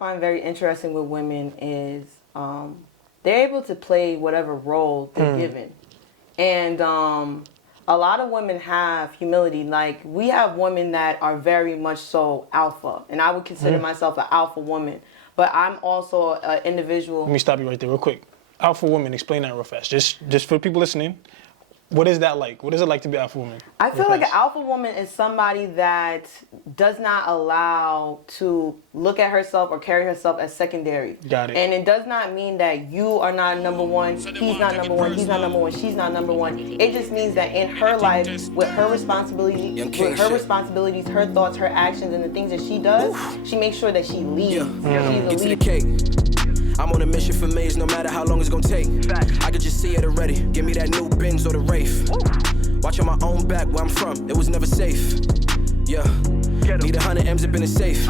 find very interesting with women is they're able to play whatever role they're given. And a lot of women have humility. Like, we have women that are very much so alpha. And I would consider myself an alpha woman. But I'm also an individual. Let me stop you right there real quick. Alpha woman, explain that real fast. Just for people listening, what is that like? What is it like to be an alpha woman? I feel like an alpha woman is somebody that does not allow to look at herself or carry herself as secondary. Got it. And it does not mean that you are not number one, he's not number one, he's not number one, she's not number one. It just means that in her life, with her responsibilities, her thoughts, her actions, and the things that she does, she makes sure that she leads. She's a leader. I'm on a mission for millions, no matter how long it's gonna take. I could just see it already. Give me that new Benz or the Wraith. Watching my own back where I'm from, it was never safe. Yeah, need 100 M's up in the safe.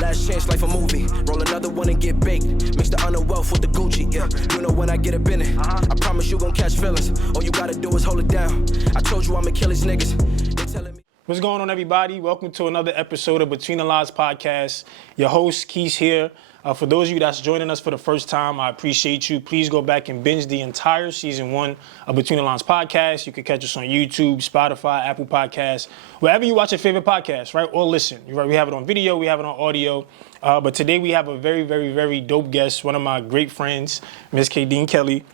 Last chance, life a movie. Roll another one and get baked. Mix the honor wealth with the Gucci. Yeah, you know when I get up in it. I promise you gon' catch feelings. All you gotta do is hold it down. I told you I'ma kill his niggas. They telling me. What's going on, everybody? Welcome to another episode of Between the Lines podcast. Your host, Keys here. For those of you that's joining us for the first time, I appreciate you. Please go back and binge the entire season 1 of Between the Lines podcast. You can catch us on YouTube, Spotify, Apple Podcasts, wherever you watch your favorite podcast, right? Or listen. Right? We have it on video, we have it on audio. But today we have a very, very, very dope guest, one of my great friends, Miss Kadeen Kelly.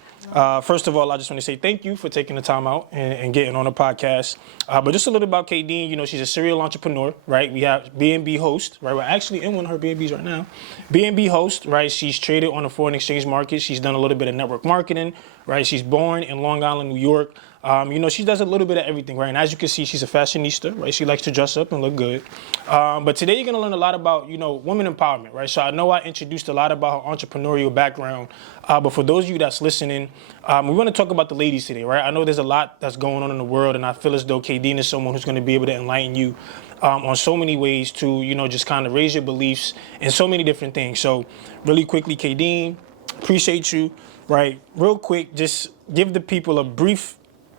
First of all, I just want to say thank you for taking the time out and getting on the podcast. But just a little about Kadeen, you know, she's a serial entrepreneur, right? We have B&B host, right? We're actually in one of her B&Bs right now. B&B host, right? She's traded on the foreign exchange market. She's done a little bit of network marketing, right? She's born in Long Island, New York. You know, she does a little bit of everything, right? And as you can see, she's a fashionista, right? She likes to dress up and look good. But today you're going to learn a lot about, you know, women empowerment, right? So I know I introduced a lot about her entrepreneurial background. But for those of you that's listening, we want to talk about the ladies today, right? I know there's a lot that's going on in the world, and I feel as though Kadeen is someone who's going to be able to enlighten you on so many ways to, you know, just kind of raise your beliefs and so many different things. So really quickly, Kadeen, appreciate you, right? Real quick, just give the people a brief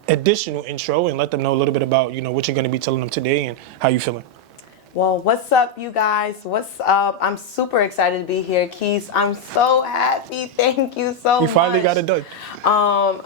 additional intro and let them know a little bit about, you know, what you're going to be telling them today and how you feeling. Well, what's up, you guys? What's up? I'm super excited to be here, Keith. I'm so happy. Thank you so much. We finally got it done.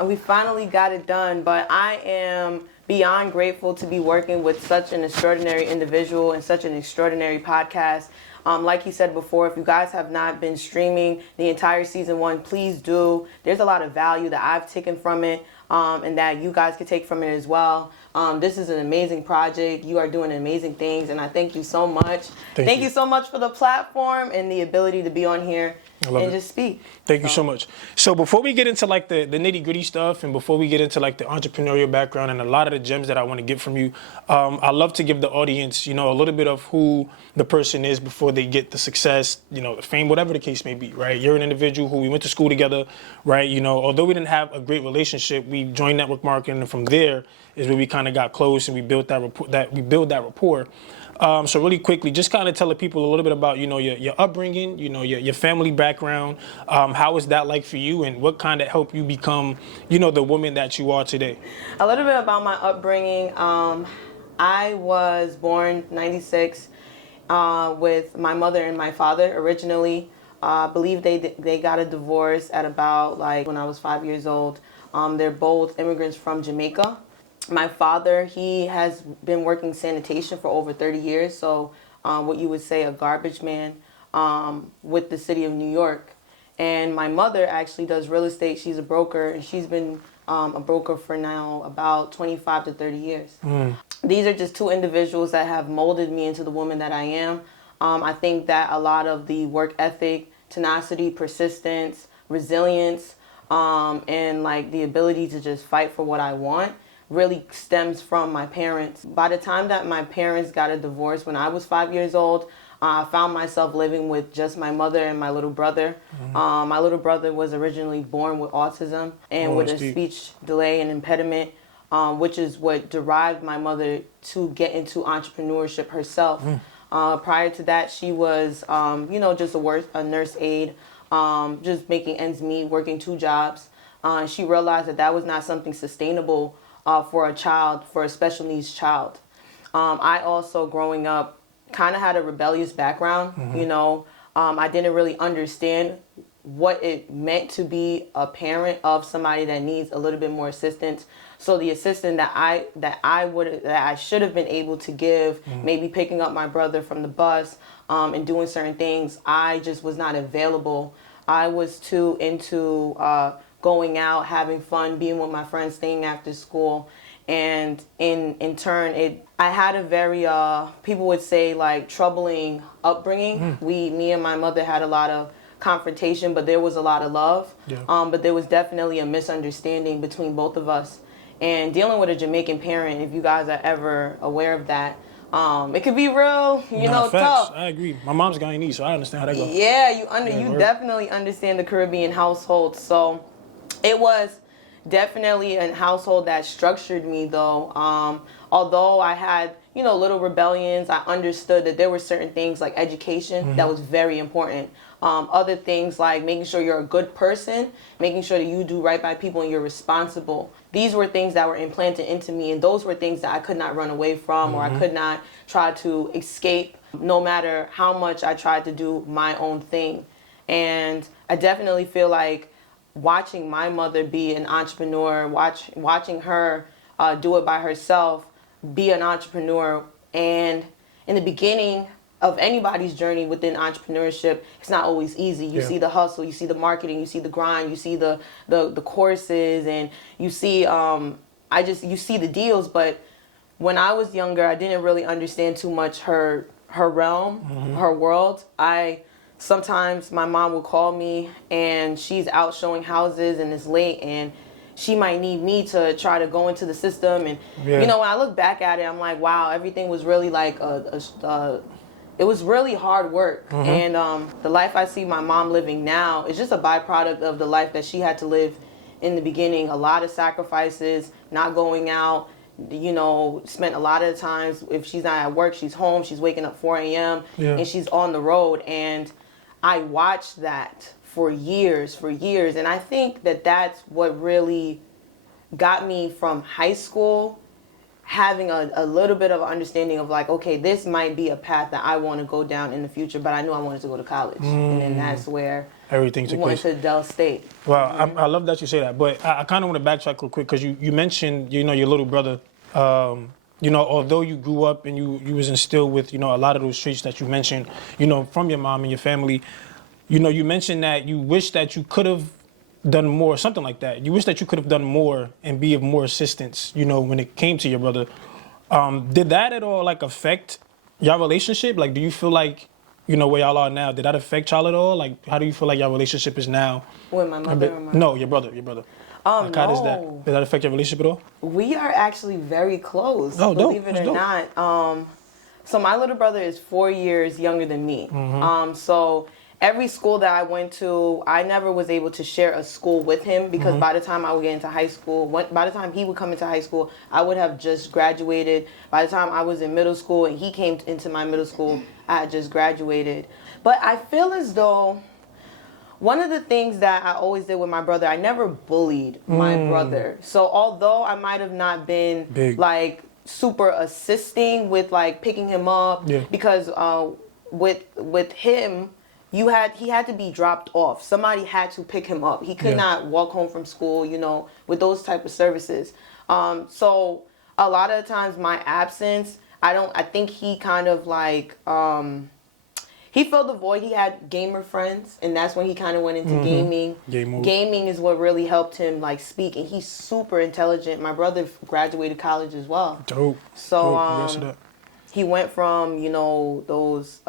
We finally got it done, but I am beyond grateful to be working with such an extraordinary individual and such an extraordinary podcast. Like he said before, if you guys have not been streaming the entire season 1, please do. There's a lot of value that I've taken from it, and that you guys could take from it as well. This is an amazing project. You are doing amazing things, and I thank you so much. Thank you so much for the platform and the ability to be on here and just speak. Thank you so much. So before we get into like the nitty gritty stuff, and before we get into like the entrepreneurial background and a lot of the gems that I want to get from you, I love to give the audience, you know, a little bit of who the person is before they get the success, you know, the fame, whatever the case may be, right? You're an individual who we went to school together, right? You know, although we didn't have a great relationship, we joined network marketing, and from there is where we kind of got close and we built that rapport. So really quickly, just kind of tell the people a little bit about, you know, your upbringing, you know, your family background. How is that like for you, and what kind of helped you become, you know, the woman that you are today? A little bit about my upbringing. I was born 96 with my mother and my father originally. I believe they got a divorce at about like when I was 5 years old. They're both immigrants from Jamaica. My father, he has been working sanitation for over 30 years, so what you would say a garbage man with the city of New York. And my mother actually does real estate. She's a broker, and she's been a broker for now about 25 to 30 years. These are just two individuals that have molded me into the woman that I am. I think that a lot of the work ethic, tenacity, persistence, resilience, and like the ability to just fight for what I want really stems from my parents. By the time that my parents got a divorce when I was 5 years old, I found myself living with just my mother and my little brother. My little brother was originally born with autism and with a speech delay and impediment, which is what derived my mother to get into entrepreneurship herself. Prior to that, she was, you know, just a nurse aide, just making ends meet, working 2 jobs. She realized that that was not something sustainable for a child, for a special needs child. I also, growing up, kind of had a rebellious background. You know, I didn't really understand what it meant to be a parent of somebody that needs a little bit more assistance. So the assistance that I should have been able to give, maybe picking up my brother from the bus, and doing certain things, I just was not available. I was too into going out, having fun, being with my friends, staying after school. And in turn, I had a very, people would say, like, troubling upbringing. Me and my mother had a lot of confrontation, but there was a lot of love. Yeah. But there was definitely a misunderstanding between both of us. And dealing with a Jamaican parent, if you guys are ever aware of that, it could be real, Facts. tough. I agree. My mom's Guyanese, so I understand how that goes. Yeah, you definitely understand the Caribbean household. So it was definitely a household that structured me, though. Although I had, little rebellions, I understood that there were certain things like education that was very important. Other things like making sure you're a good person, making sure that you do right by people and you're responsible. These were things that were implanted into me, and those were things that I could not run away from, or I could not try to escape, no matter how much I tried to do my own thing. And I definitely feel like watching my mother be an entrepreneur, watching her do it by herself, be an entrepreneur, and in the beginning of anybody's journey within entrepreneurship, it's not always easy. You see the hustle, you see the marketing, you see the grind, you see the courses, and you see you see the deals. But when I was younger, I didn't really understand too much her realm, her world. Sometimes my mom would call me and she's out showing houses and it's late and she might need me to try to go into the system. And, when I look back at it, I'm like, wow, everything was really like it was really hard work. And the life I see my mom living now is just a byproduct of the life that she had to live in the beginning. A lot of sacrifices, not going out, spent a lot of the times, if she's not at work, she's home, she's waking up 4 a.m. And she's on the road. And I watched that for years. And I think that that's what really got me from high school, having a little bit of understanding of like, okay, this might be a path that I want to go down in the future, but I knew I wanted to go to college. And then that's where everything took place. Went to Dell State. Well, I love that you say that, but I kind of want to backtrack real quick because you mentioned, your little brother, although you grew up and you was instilled with, a lot of those traits that you mentioned, from your mom and your family, you mentioned that you wish that you could have done more, something like that. You wish that you could have done more and be of more assistance, when it came to your brother. Did that at all, like, affect your relationship? Like, do you feel like, where y'all are now, did that affect y'all at all? Like, how do you feel like your relationship is now? With my mother or my... No, your brother. Like, how does that? Did that affect your relationship at all? We are actually very close, believe it or not. So my little brother is 4 years younger than me. So every school that I went to, I never was able to share a school with him because by the time I would get into high school, by the time he would come into high school, I would have just graduated. By the time I was in middle school and he came into my middle school, I had just graduated. But I feel as though one of the things that I always did with my brother, I never bullied my brother. So although I might have not been like super assisting with like picking him up, because with him, he had to be dropped off. Somebody had to pick him up. He could not walk home from school, with those type of services. So a lot of the times my absence, I think he kind of like, he filled the void. He had gamer friends, and that's when he kind of went into gaming. Gaming is what really helped him like speak, and he's super intelligent. My brother graduated college as well. Dope. So he went from, those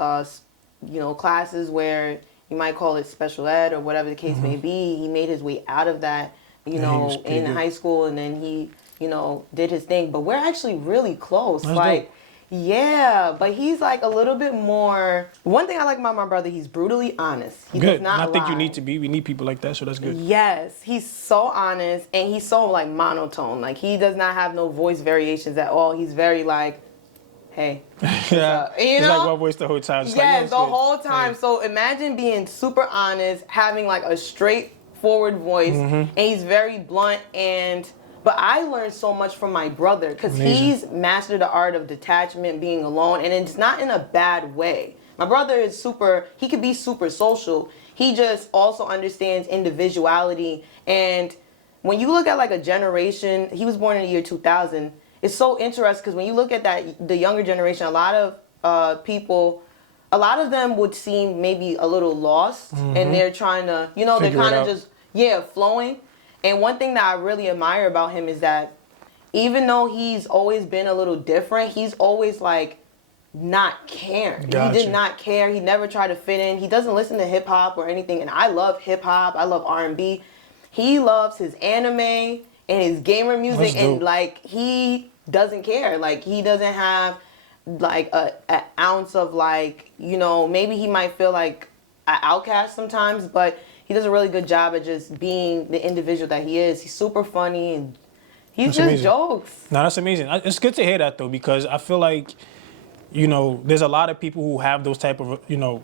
classes where you might call it special ed or whatever the case may be. He made his way out of that, in high school, and then he, did his thing. But we're actually really close. That's like, dope. Yeah, but he's like a little bit more. One thing I like about my brother, he's brutally honest. He does not lie. I think you need to be. We need people like that, so that's good. Yes, he's so honest, and he's so like monotone. Like he does not have no voice variations at all. He's very like, hey. Yeah, it's like one voice the whole time. Yes, the whole time. Yeah. So imagine being super honest, having like a straightforward voice, and he's very blunt and. But I learned so much from my brother because he's mastered the art of detachment, being alone, and it's not in a bad way. My brother is he could be super social. He just also understands individuality. And when you look at like a generation, he was born in the year 2000. It's so interesting because when you look at the younger generation, a lot of people, a lot of them would seem maybe a little lost, and they're trying to, they're kind of just, flowing. And one thing that I really admire about him is that even though he's always been a little different, he's always like not caring. Gotcha. He did not care. He never tried to fit in. He doesn't listen to hip hop or anything. And I love hip hop. I love R&B. He loves his anime and his gamer music, and like he doesn't care. Like he doesn't have like an ounce of like, maybe he might feel like an outcast sometimes, but he does a really good job at just being the individual that he is. He's super funny and he's just jokes. No, that's amazing. It's good to hear that though, because I feel like, there's a lot of people who have those type of,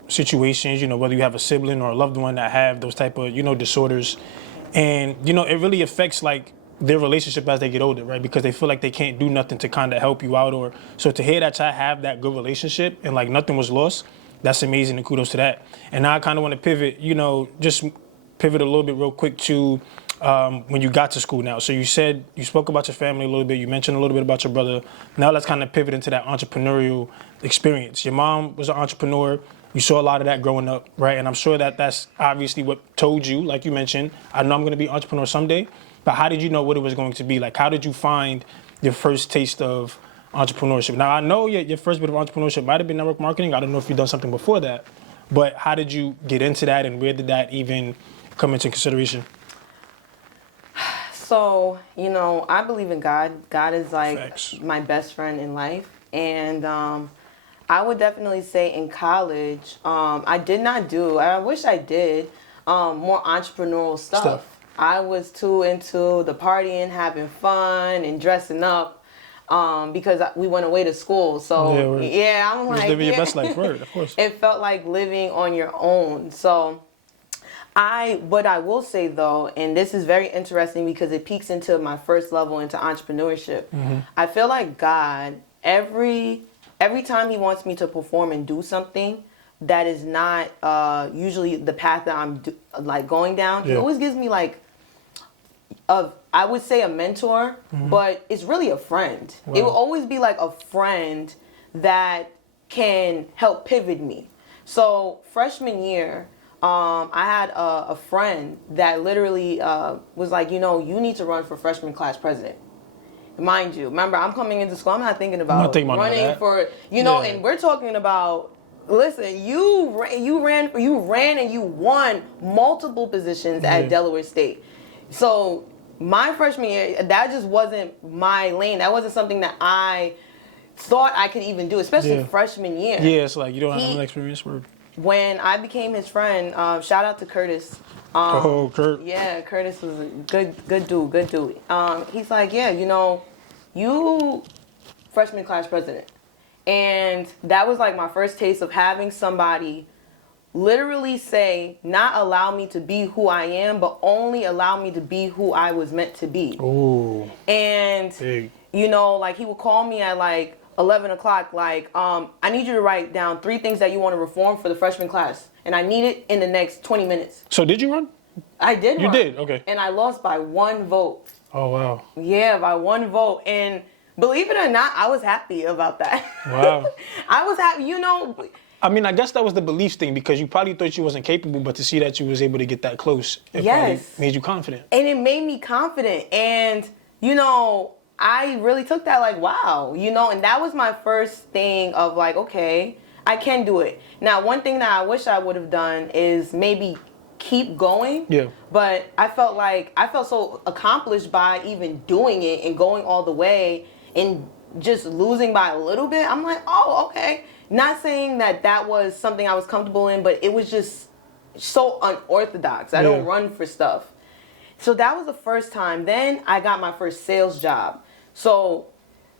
situations, whether you have a sibling or a loved one that have those type of, disorders. And, it really affects like their relationship as they get older, right? Because they feel like they can't do nothing to kind of help you out. Or so to hear that y'all have that good relationship and like nothing was lost, that's amazing, and kudos to that. And now I kind of want to pivot, just pivot a little bit real quick to when you got to school now. So you spoke about your family a little bit, you mentioned a little bit about your brother. Now let's kind of pivot into that entrepreneurial experience. Your mom was an entrepreneur. You saw a lot of that growing up, right? And I'm sure that that's obviously what told you, like you mentioned, I know I'm going to be an entrepreneur someday. But how did you know what it was going to be? Like, how did you find your first taste of entrepreneurship? Now, I know your first bit of entrepreneurship might have been network marketing. I don't know if you've done something before that. But how did you get into that, and where did that even come into consideration? So, I believe in God. God is like Facts. My best friend in life. And I would definitely say in college, I wish I did, more entrepreneurial stuff. I was too into the partying, having fun, and dressing up because we went away to school. So, I'm like... living your best life, right, of course. It felt like living on your own. So, what I will say, though, and this is very interesting because it peeks into my first level into entrepreneurship. I feel like God, every time he wants me to perform and do something that is not usually the path that I'm going down, he always gives me like I would say a mentor, but it's really a friend. Wow. It will always be like a friend that can help pivot me. So freshman year, I had a friend that literally was like, you need to run for freshman class president. Mind you, remember, I'm coming into school, I'm not thinking about running for, and we're talking about, listen, you ran and you won multiple positions at Delaware State. So my freshman year, that just wasn't my lane. That wasn't something that I thought I could even do, especially freshman year. Yeah, it's like you don't have an experience. When I became his friend, shout out to Curtis. Kurt. Yeah, Curtis was a good dude. He's like, you freshman class president. And that was like my first taste of having somebody literally say, not allow me to be who I am, but only allow me to be who I was meant to be. Ooh. And, big. Like he would call me at like 11 o'clock, like, I need you to write down 3 things that you want to reform for the freshman class. And I need it in the next 20 minutes. So did you run? I did run. You did? Okay. And I lost by 1 vote. Oh, wow. Yeah, by 1 vote. And believe it or not, I was happy about that. Wow. I was happy, I mean, I guess that was the belief thing, because you probably thought you wasn't capable, but to see that you was able to get that close, it probably made you confident. And it made me confident. And, I really took that like, wow, and that was my first thing of like, okay, I can do it. Now, one thing that I wish I would have done is maybe keep going. Yeah. But I felt so accomplished by even doing it and going all the way and just losing by a little bit. I'm like, oh, okay. Not saying that was something I was comfortable in, but it was just so unorthodox. I don't run for stuff. So that was the first time. Then I got my first sales job. So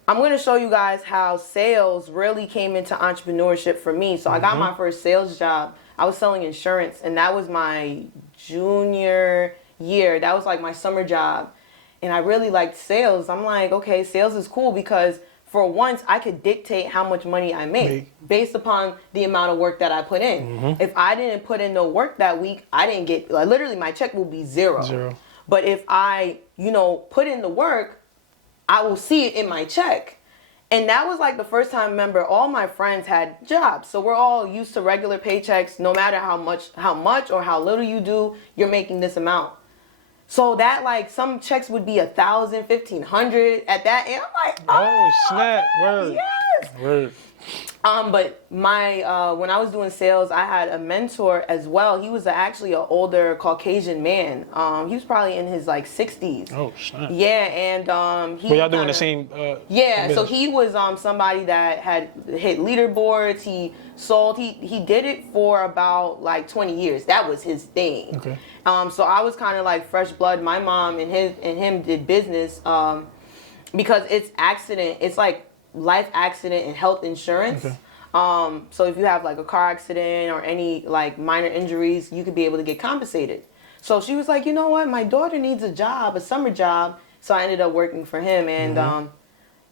I'm going to show you guys how sales really came into entrepreneurship for me. So I got my first sales job. I was selling insurance, and that was my junior year. That was like my summer job. And I really liked sales. I'm like, okay, sales is cool because for once, I could dictate how much money I make based upon the amount of work that I put in. If I didn't put in no work that week, I didn't get, like, literally my check will be zero. But if I, put in the work, I will see it in my check. And that was like the first time, remember, all my friends had jobs. So we're all used to regular paychecks. No matter how much or how little you do, you're making this amount. So that, like, some checks would be 1,000, 1,500 at that. And I'm like, oh snap. Word. Yes. Word. But my when I was doing sales, I had a mentor as well. He was actually an older Caucasian man. He was probably in his like 60s. Oh, snap. Yeah, and he. Were y'all doing the same? Yeah, so he was somebody that had hit leaderboards. He sold. He did it for about like 20 years. That was his thing. Okay. So I was kind of like fresh blood. My mom and him did business because it's like life accident and health insurance. Okay. So if you have like a car accident or any like minor injuries, you could be able to get compensated. So she was like, you know what, my daughter needs a job, a summer job. So I ended up working for him, and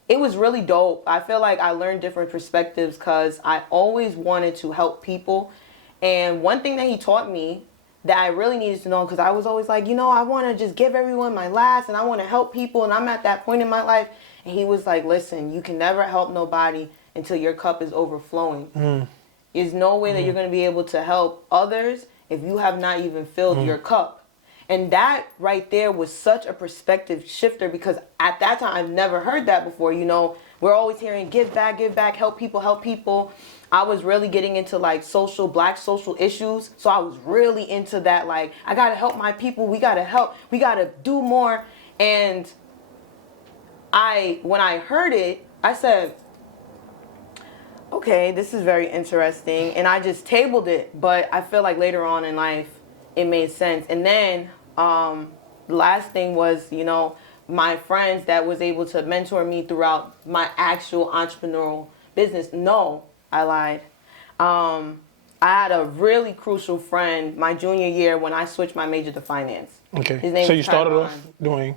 it was really dope. I feel like I learned different perspectives because I always wanted to help people. And one thing that he taught me that I really needed to know, because I was always like, I want to just give everyone my last and I want to help people, and I'm at that point in my life. And he was like, listen, you can never help nobody until your cup is overflowing. There's no way that you're going to be able to help others if you have not even filled your cup. And that right there was such a perspective shifter, because at that time, I've never heard that before. We're always hearing give back, help people. I was really getting into like black social issues. So I was really into that. Like, I got to help my people. We got to do more. And when I heard it, I said, okay, this is very interesting. And I just tabled it. But I feel like later on in life, it made sense. And then the last thing was, my friends that was able to mentor me throughout my actual entrepreneurial business. No, I lied. I had a really crucial friend my junior year when I switched my major to finance. Okay. His name so was you started Tyrone. off doing...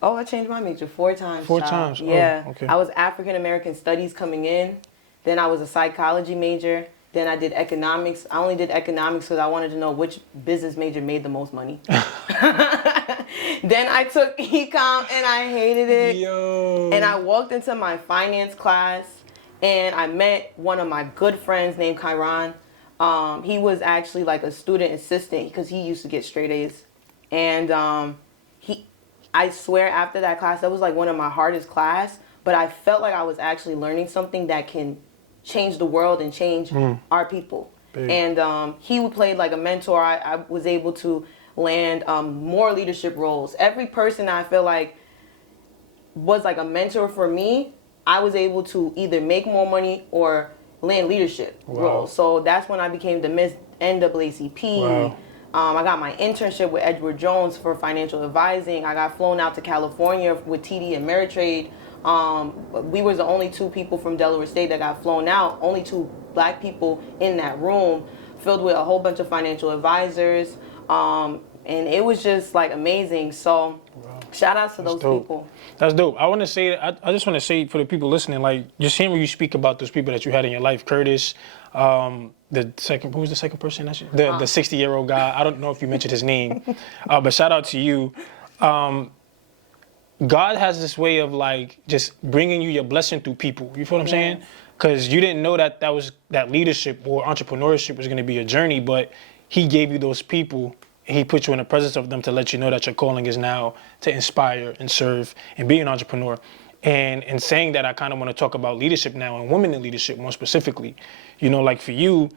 I changed my major 4 times. 4 child. times? Yeah. Oh, okay. I was African American studies coming in. Then I was a psychology major. Then I did economics. I only did economics because I wanted to know which business major made the most money. Then I took econ and I hated it. Yo. And I walked into my finance class and I met one of my good friends named Kyron. He was actually like a student assistant because he used to get straight A's. And I swear after that class, that was like one of my hardest class, but I felt like I was actually learning something that can change the world and change our people. Big. And he played like a mentor. I was able to land more leadership roles. Every person I feel like was like a mentor for me, I was able to either make more money or land leadership roles. So that's when I became the Miss NAACP. Wow. I got my internship with Edward Jones for financial advising. I got flown out to California with TD Ameritrade. We was the only 2 people from Delaware State that got flown out. Only 2 black people in that room, filled with a whole bunch of financial advisors. And it was just like amazing. So shout out to those people. That's dope. I want to say, I just want to say for the people listening, like, just hearing you speak about those people that you had in your life, Curtis, who was the second person? The 60-year-old guy. I don't know if you mentioned his name, but shout out to you. God has this way of like just bringing you your blessing through people. You feel what I'm saying? Because you didn't know that leadership or entrepreneurship was going to be a journey, but he gave you those people. And he put you in the presence of them to let you know that your calling is now to inspire and serve and be an entrepreneur. And in saying that, I kind of want to talk about leadership now and women in leadership more specifically. Like for you,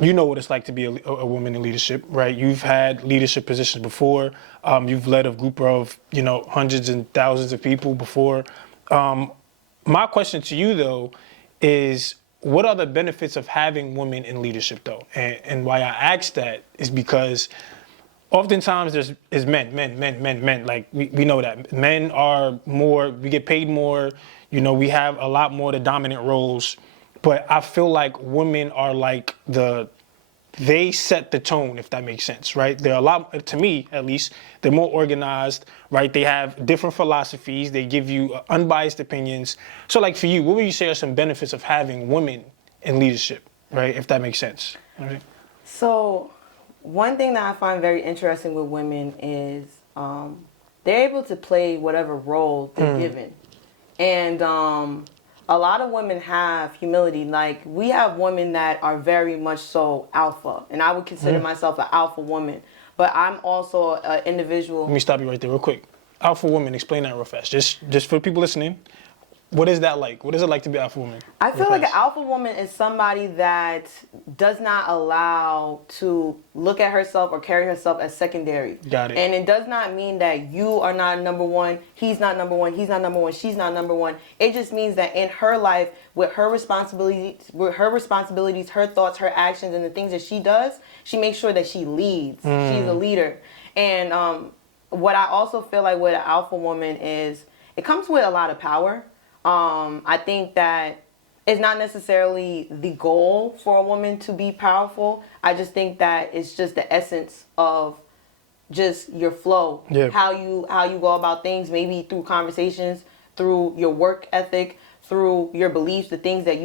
you know what it's like to be a woman in leadership, right? You've had leadership positions before. You've led a group of, hundreds and thousands of people before. My question to you, though, is what are the benefits of having women in leadership, though? And why I ask that is because oftentimes there's men. Like, we know that. Men are more, we get paid more. We have a lot more of the dominant roles. But I feel like women are like the they set the tone, if that makes sense, right? They're a lot, to me at least, they're more organized, right? They have different philosophies. They give you unbiased opinions. So like for you, what would you say are some benefits of having women in leadership, right? If that makes sense. Right? So one thing that I find very interesting with women is they're able to play whatever role they're given. And a lot of women have humility. Like, we have women that are very much so alpha. And I would consider myself an alpha woman. But I'm also an individual. Let me stop you right there real quick. Alpha woman, explain that real fast. Just for people listening. What is that like? What is it like to be an alpha woman? I feel like an alpha woman is somebody that does not allow to look at herself or carry herself as secondary. Got it. And it does not mean that you are not number one, he's not number one, he's not number one, she's not number one. It just means that in her life, with her responsibilities, her thoughts, her actions, and the things that she does, she makes sure that she leads. She's a leader. And what I also feel like with an alpha woman is it comes with a lot of power. I think that it's not necessarily the goal for a woman to be powerful. I just think that it's just the essence of just your flow, how you go about things, maybe through conversations, through your work ethic, through your beliefs, the things that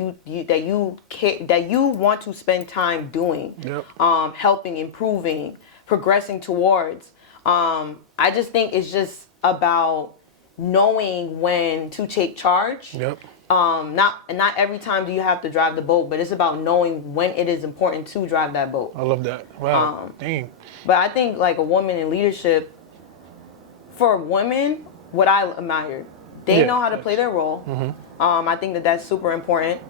you want to spend time doing, helping, improving, progressing towards. I just think it's just about knowing when to take charge. Not every time do you have to drive the boat, but it's about knowing when it is important to drive that boat. I love that. Wow. Dang. But I think like a woman in leadership, for women, what I admire, they know how to play their role. I think that that's super important.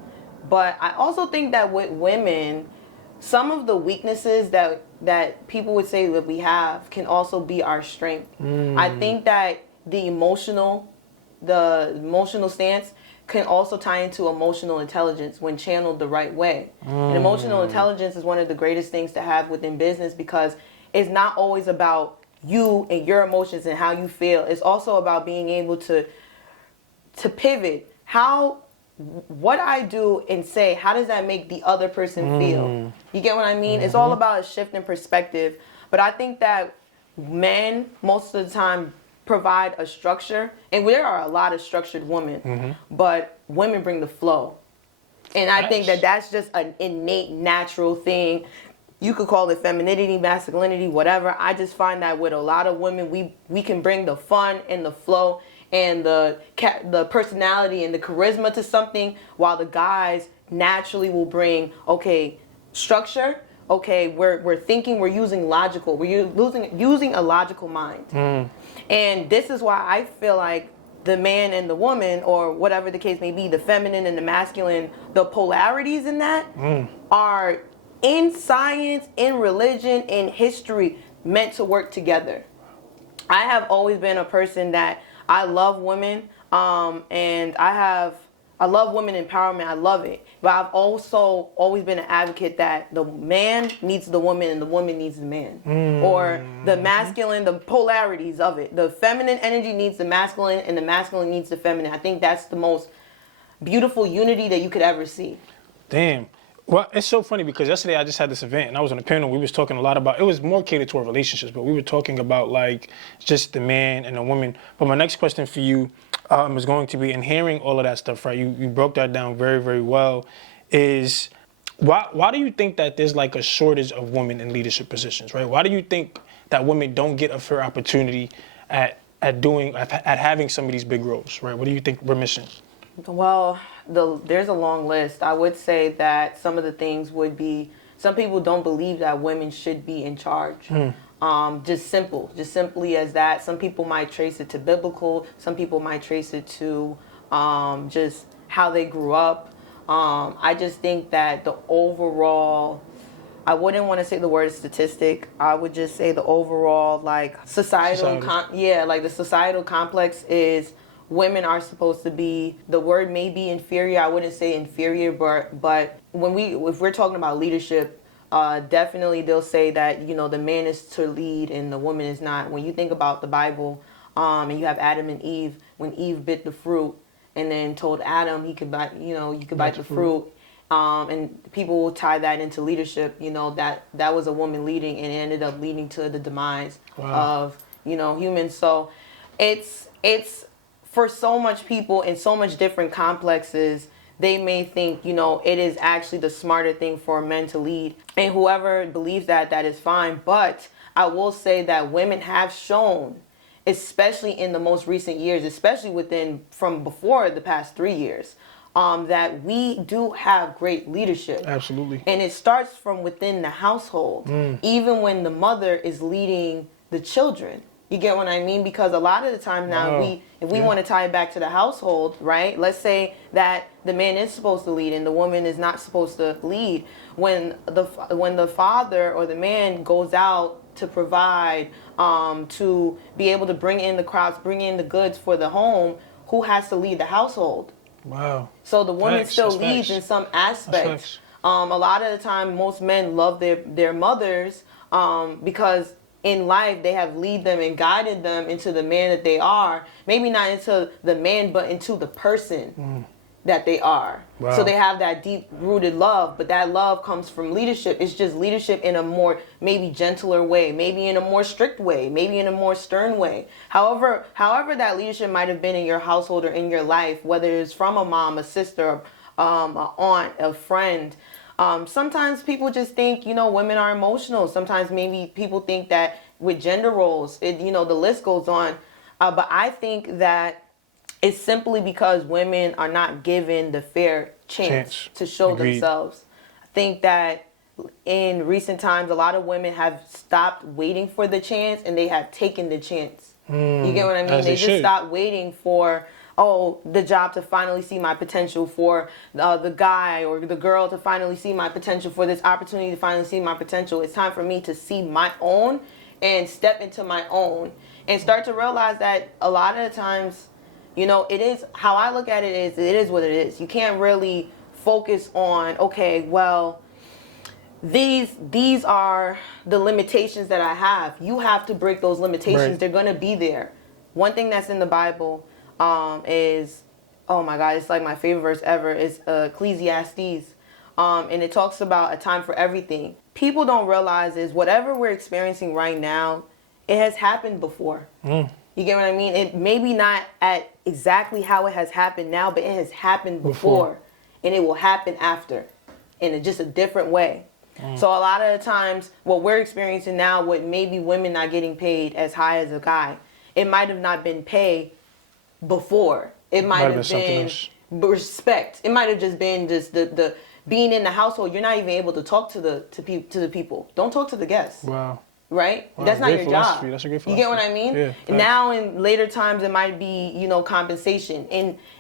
But I also think that with women, some of the weaknesses that people would say that we have can also be our strength. I think that the emotional stance can also tie into emotional intelligence when channeled the right way. And emotional intelligence is one of the greatest things to have within business, because it's not always about you and your emotions and how you feel. It's also about being able to pivot. What I do and say, how does that make the other person feel? You get what I mean? It's all about a shift in perspective. But I think that men, most of the time, provide a structure, and there are a lot of structured women, but women bring the flow. And I think that that's just an innate, natural thing. You could call it femininity, masculinity, whatever. I just find that with a lot of women, we can bring the fun and the flow and the personality and the charisma to something, while the guys naturally will bring, structure. We're thinking, we're using logical, we're using a logical mind. And this is why I feel like the man and the woman, or whatever the case may be, the feminine and the masculine, the polarities in that are in science, in religion, in history, meant to work together. I have always been a person that I love women, and I love women empowerment. I love it. But I've also always been an advocate that the man needs the woman and the woman needs the man. Or the masculine, the polarities of it. The feminine energy needs the masculine and the masculine needs the feminine. I think that's the most beautiful unity that you could ever see. Damn. Well, it's so funny because yesterday I just had this event and I was on a panel. We was talking a lot about, it was more catered toward relationships, but we were talking about like just the man and the woman. But my next question for you is going to be, in hearing all of that stuff, right? You broke that down very, very well. Is why do you think that there's like a shortage of women in leadership positions, right? Why do you think that women don't get a fair opportunity at having some of these big roles, right? What do you think we're missing? Well, there's a long list. I would say that some of the things would be, some people don't believe that women should be in charge. Just simply as that. Some people might trace it to biblical. Some people might trace it to just how they grew up. I just think that the overall, I wouldn't want to say the word statistic. I would just say the overall like societal. The societal complex is women are supposed to be, the word may be inferior. I wouldn't say inferior, but if we're talking about leadership, definitely they'll say that, the man is to lead and the woman is not. When you think about the Bible, and you have Adam and Eve, when Eve bit the fruit and then told Adam he could bite, you could bite the fruit. And people will tie that into leadership, that was a woman leading, and it ended up leading to the demise of, humans. So it's for so much people in so much different complexes, they may think, it is actually the smarter thing for men to lead. And whoever believes that is fine. But I will say that women have shown, especially in the most recent years, especially from before the past 3 years, that we do have great leadership. Absolutely. And it starts from within the household, even when the mother is leading the children. You get what I mean? Because a lot of the time now, if we want to tie it back to the household, right? Let's say that the man is supposed to lead and the woman is not supposed to lead. When the father or the man goes out to provide, to be able to bring in the crops, bring in the goods for the home, who has to lead the household? Wow. So the woman still leads in some aspects. A lot of the time, most men love their mothers because in life they have lead them and guided them into the man that they are. Maybe not into the man, but into the person that they are. Wow. So they have that deep-rooted love, but that love comes from leadership. It's just leadership in a more maybe gentler way, maybe in a more strict way, maybe in a more stern way. However that leadership might have been in your household or in your life, whether it's from a mom, a sister, an aunt, a friend. Sometimes people just think, women are emotional. Sometimes maybe people think that with gender roles, the list goes on. But I think that it's simply because women are not given the fair chance to show themselves. I think that in recent times, a lot of women have stopped waiting for the chance and they have taken the chance. You get what I mean? They just stopped waiting for, the job to finally see my potential, for the guy or the girl to finally see my potential, for this opportunity to finally see my potential. It's time for me to see my own and step into my own and start to realize that a lot of the times, it is, how I look at it is what it is. You can't really focus on, these are the limitations that I have. You have to break those limitations. Right. They're going to be there. One thing that's in the Bible is, oh my God, it's like my favorite verse ever, is Ecclesiastes. And it talks about a time for everything. People don't realize is whatever we're experiencing right now, it has happened before. You get what I mean? It maybe not at exactly how it has happened now, but it has happened before. And it will happen after in just a different way. So a lot of the times what we're experiencing now with maybe women not getting paid as high as a guy, it might have not been pay before. It might have been respect. It might have just been just the being in the household. You're not even able to talk to the people. Don't talk to the guests. Wow. Right? Wow, that's not your philosophy. job. That's a great philosophy. You get what I mean? Yeah, now in later times it might be, compensation.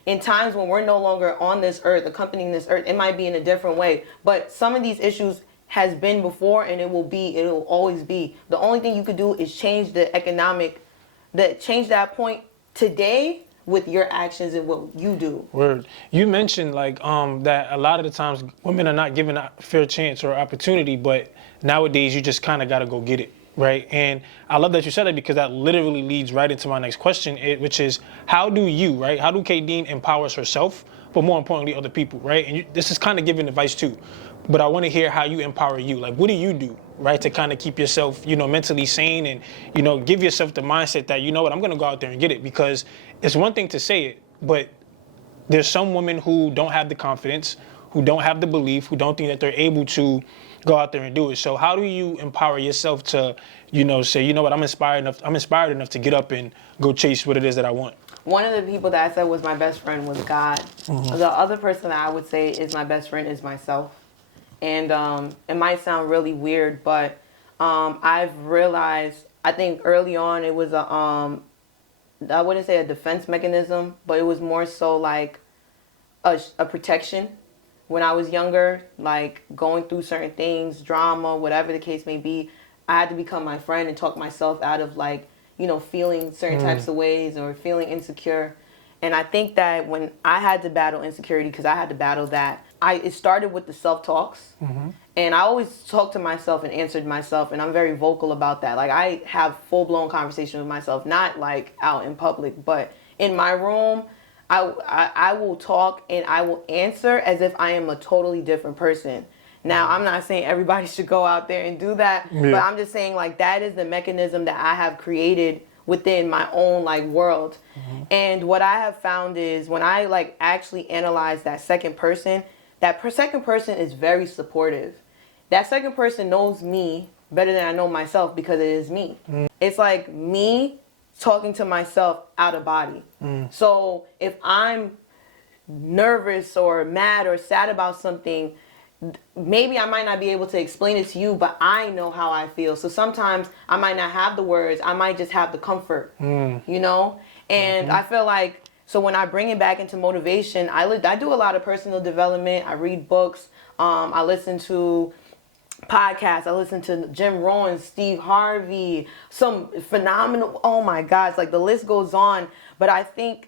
In times when we're no longer on this earth, accompanying this earth, it might be in a different way. But some of these issues has been before and it will always be. The only thing you could do is change change that point today with your actions and what you do. Word. You mentioned that a lot of the times women are not given a fair chance or opportunity, but nowadays you just kind of got to go get it. Right. And I love that you said that because that literally leads right into my next question, which is how do Kadeen empowers herself, but more importantly, other people, right? And this is kind of giving advice too, but I want to hear how you empower you. Like, what do you do, right, to kind of keep yourself, mentally sane and, give yourself the mindset that, I'm going to go out there and get it, because it's one thing to say it, but there's some women who don't have the confidence, who don't have the belief, who don't think that they're able to go out there and do it. So how do you empower yourself to, say, I'm inspired enough to get up and go chase what it is that I want? One of the people that I said was my best friend was God. Mm-hmm. The other person that I would say is my best friend is myself. And it might sound really weird, but I've realized, I think early on it was I wouldn't say a defense mechanism, but it was more so like a protection. When I was younger, like going through certain things, drama, whatever the case may be, I had to become my friend and talk myself out of feeling certain types of ways or feeling insecure. And I think that when I had to battle insecurity, because I had to battle that, it started with the self-talks. Mm-hmm. And I always talked to myself and answered myself, and I'm very vocal about that. Like, I have full-blown conversation with myself, not like out in public, but in my room, I will talk and I will answer as if I am a totally different person. Now, I'm not saying everybody should go out there and do that, but I'm just saying like that is the mechanism that I have created within my own like world. And what I have found is when I like actually analyze that second person, second person is very supportive. That second person knows me better than I know myself because it is me. It's like me talking to myself out of body. So if I'm nervous or mad or sad about something, maybe I might not be able to explain it to you, but I know how I feel. So sometimes I might not have the words. I might just have the comfort, you know? And I feel like, so when I bring it back into motivation, I do a lot of personal development. I read books. I listen to podcasts. I listen to Jim Rohn, Steve Harvey, some phenomenal, oh my gosh, like the list goes on. But I think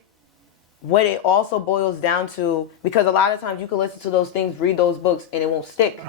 what it also boils down to, because a lot of times you can listen to those things, read those books, and it won't stick.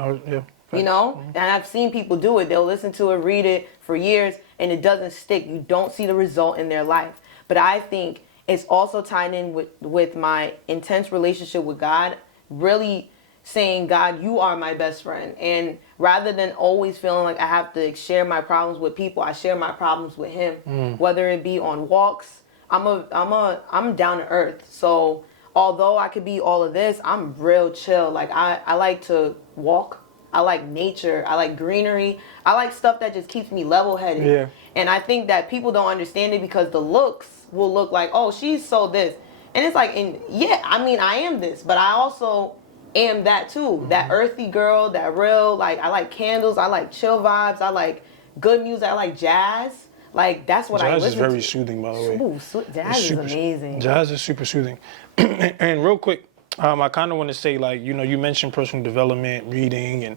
You know? And I've seen people do it. They'll listen to it, read it for years, and it doesn't stick. You don't see the result in their life. But I think it's also tied in with my intense relationship with God, really saying, God, you are my best friend. And rather than always feeling like I have to share my problems with people, I share my problems with him, whether it be on walks. I'm down to earth. So although I could be all of this, I'm real chill. Like I like to walk. I like nature. I like greenery. I like stuff that just keeps me level-headed. Yeah. And I think that people don't understand it because the looks will look like, oh, she's so this. And it's like, I mean, I am this, but I also am that too. That earthy girl, that real, like, I like candles. I like chill vibes. I like good music. I like jazz. Like, that's what I listen to. Jazz is very soothing, by the way. Ooh, jazz is amazing. Jazz is super soothing. And real quick, I kind of want to say, like, you know, you mentioned personal development, reading, and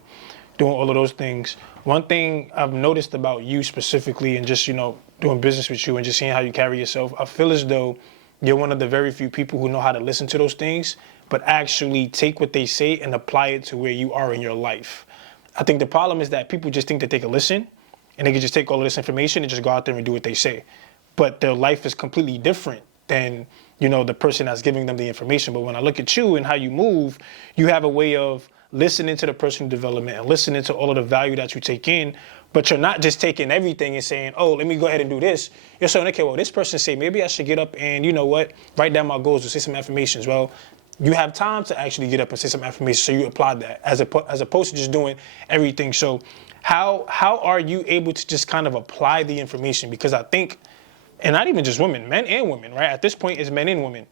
doing all of those things. One thing I've noticed about you specifically and just, you know, doing business with you and just seeing how you carry yourself, I feel as though you're one of the very few people who know how to listen to those things, but actually take what they say and apply it to where you are in your life. I think the problem is that people just think that they can listen and they can just take all of this information and just go out there and do what they say. But their life is completely different than, you know, the person that's giving them the information. But when I look at you and how you move, you have a way of listening to the personal development and listening to all of the value that you take in, but you're not just taking everything and saying, oh, let me go ahead and do this. You're saying, okay, well, this person say, maybe I should get up and, you know what, write down my goals or say some affirmations. Well, you have time to actually get up and say some affirmations, so you apply that as opposed to just doing everything. So how are you able to just kind of apply the information? Because I think, and not even just women, men and women, right? At this point, it's men and women.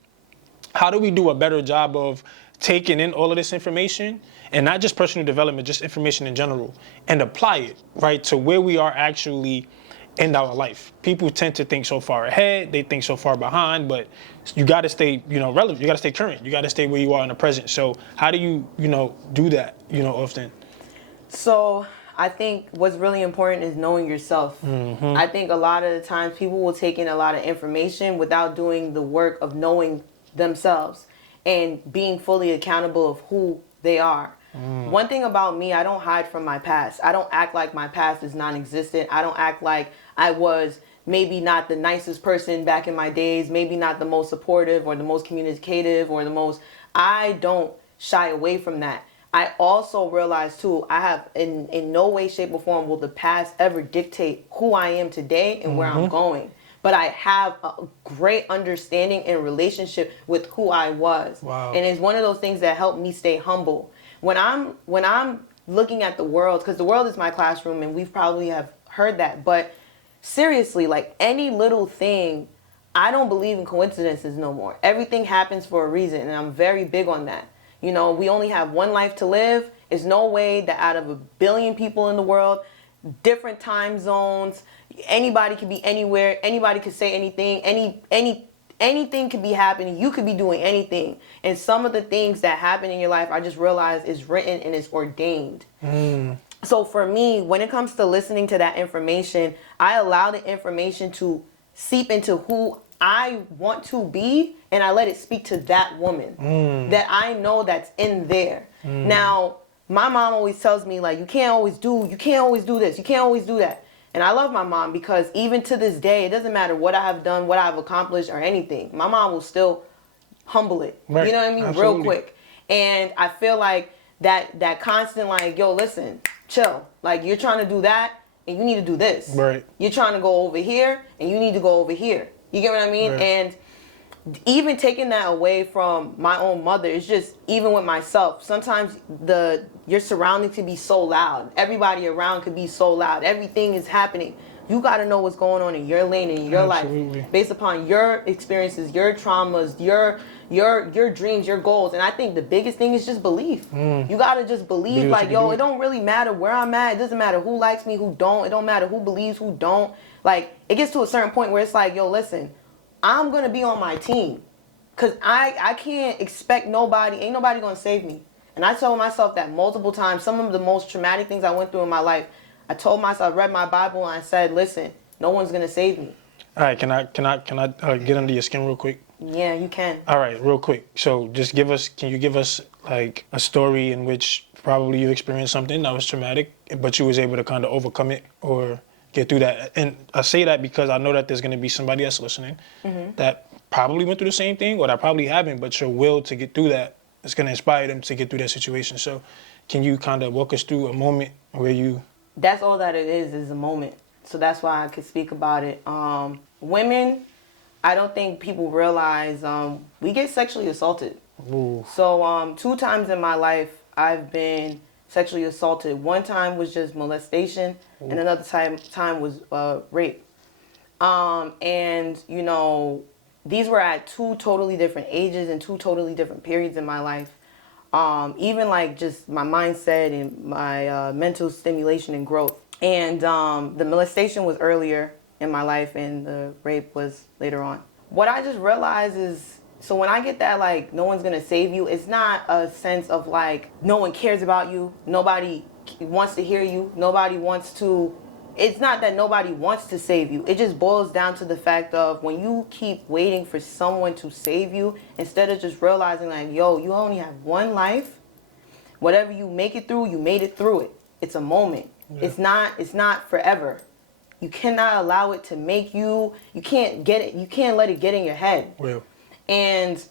How do we do a better job of taking in all of this information, and not just personal development, just information in general, and apply it, right, to where we are actually in our life? People tend to think so far ahead, they think so far behind, but you got to stay, you know, relevant. You got to stay current. You got to stay where you are in the present. So how do you, you know, do that, you know, often? So I think what's really important is knowing yourself. I think a lot of the times people will take in a lot of information without doing the work of knowing themselves and being fully accountable of who they are. One thing about me, I don't hide from my past. I don't act like my past is non-existent. I don't act like I was maybe not the nicest person back in my days, maybe not the most supportive or the most communicative or the most... I don't shy away from that. I also realize too, I have in no way, shape, or form will the past ever dictate who I am today and where I'm going. But I have a great understanding and relationship with who I was. Wow. And it's one of those things that helped me stay humble. When I'm looking at the world, because the world is my classroom and we've probably have heard that, but seriously, like any little thing, I don't believe in coincidences no more. Everything happens for a reason, and I'm very big on that. You know, we only have one life to live. There's no way that out of 1 billion people in the world, different time zones, anybody could be anywhere, anybody could say anything, anything could be happening, you could be doing anything. And some of the things that happen in your life, I just realized is written and is ordained. So for me, when it comes to listening to that information, I allow the information to seep into who I want to be, and I let it speak to that woman that I know that's in there. Now, my mom always tells me, like, you can't always do this, you can't always do that. And I love my mom because even to this day, it doesn't matter what I have done, what I've accomplished or anything. My mom will still humble it. Right. You know what I mean? Absolutely. Real quick. And I feel like that constant like, yo, listen, chill. Like you're trying to do that and you need to do this. Right. You're trying to go over here and you need to go over here. You get what I mean? Right. And even taking that away from my own mother, it's just even with myself. Sometimes your surroundings can be so loud. Everybody around could be so loud. Everything is happening. You got to know what's going on in your lane and in your Absolutely. life, based upon your experiences, your traumas, your dreams, your goals. And I think the biggest thing is just belief. You got to just believe like, yo, it don't really matter where I'm at. It doesn't matter who likes me, who don't. It don't matter who believes, who don't. Like, it gets to a certain point where it's like, yo, listen, I'm going to be on my team. Because I can't expect nobody, ain't nobody going to save me. And I told myself that multiple times. Some of the most traumatic things I went through in my life, I told myself, I read my Bible and I said, listen, no one's going to save me. All right, can I get under your skin real quick? Yeah, you can. All right, real quick. So can you give us like a story in which probably you experienced something that was traumatic, but you was able to kind of overcome it or get through that? And I say that because I know that there's going to be somebody that's listening that probably went through the same thing or that probably haven't, but your will to get through that is going to inspire them to get through that situation. So can you kind of walk us through a moment where you... That's all that it is a moment. So that's why I could speak about it. Women, I don't think people realize we get sexually assaulted. Ooh. So 2 times in my life, I've been sexually assaulted. One time was just molestation, and another time was rape. And, you know, these were at 2 totally different ages and 2 totally different periods in my life. Even like just my mindset and my mental stimulation and growth. And the molestation was earlier in my life and the rape was later on. What I just realized is, so when I get that like no one's gonna save you, it's not a sense of like no one cares about you, nobody wants to hear you, it's not that nobody wants to save you. It just boils down to the fact of when you keep waiting for someone to save you, instead of just realizing like, yo, you only have one life. Whatever you make it through, you made it through it. It's a moment. Yeah. It's not forever. You cannot allow it to make you can't let it get in your head. Well. And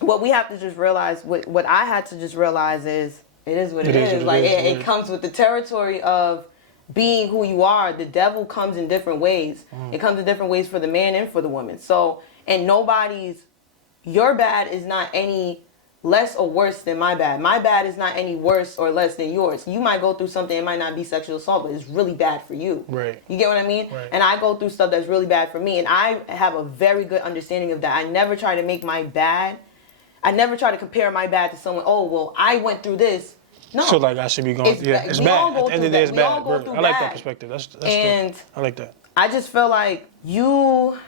what we have to just realize, what I had to just realize is, it is what it is. Like it comes with the territory of being who you are. The devil comes in different ways. It comes in different ways for the man and for the woman. So, and your bad is not any less or worse than my bad. My bad is not any worse or less than yours. You might go through something, it might not be sexual assault, but it's really bad for you. Right. You get what I mean? Right. And I go through stuff that's really bad for me, and I have a very good understanding of that. I never try to compare my bad to someone, oh, well, I went through this. No. So like I should be going. It's bad. At the end of the day, it's bad. I like that perspective. That's and good. I like that. I just feel like you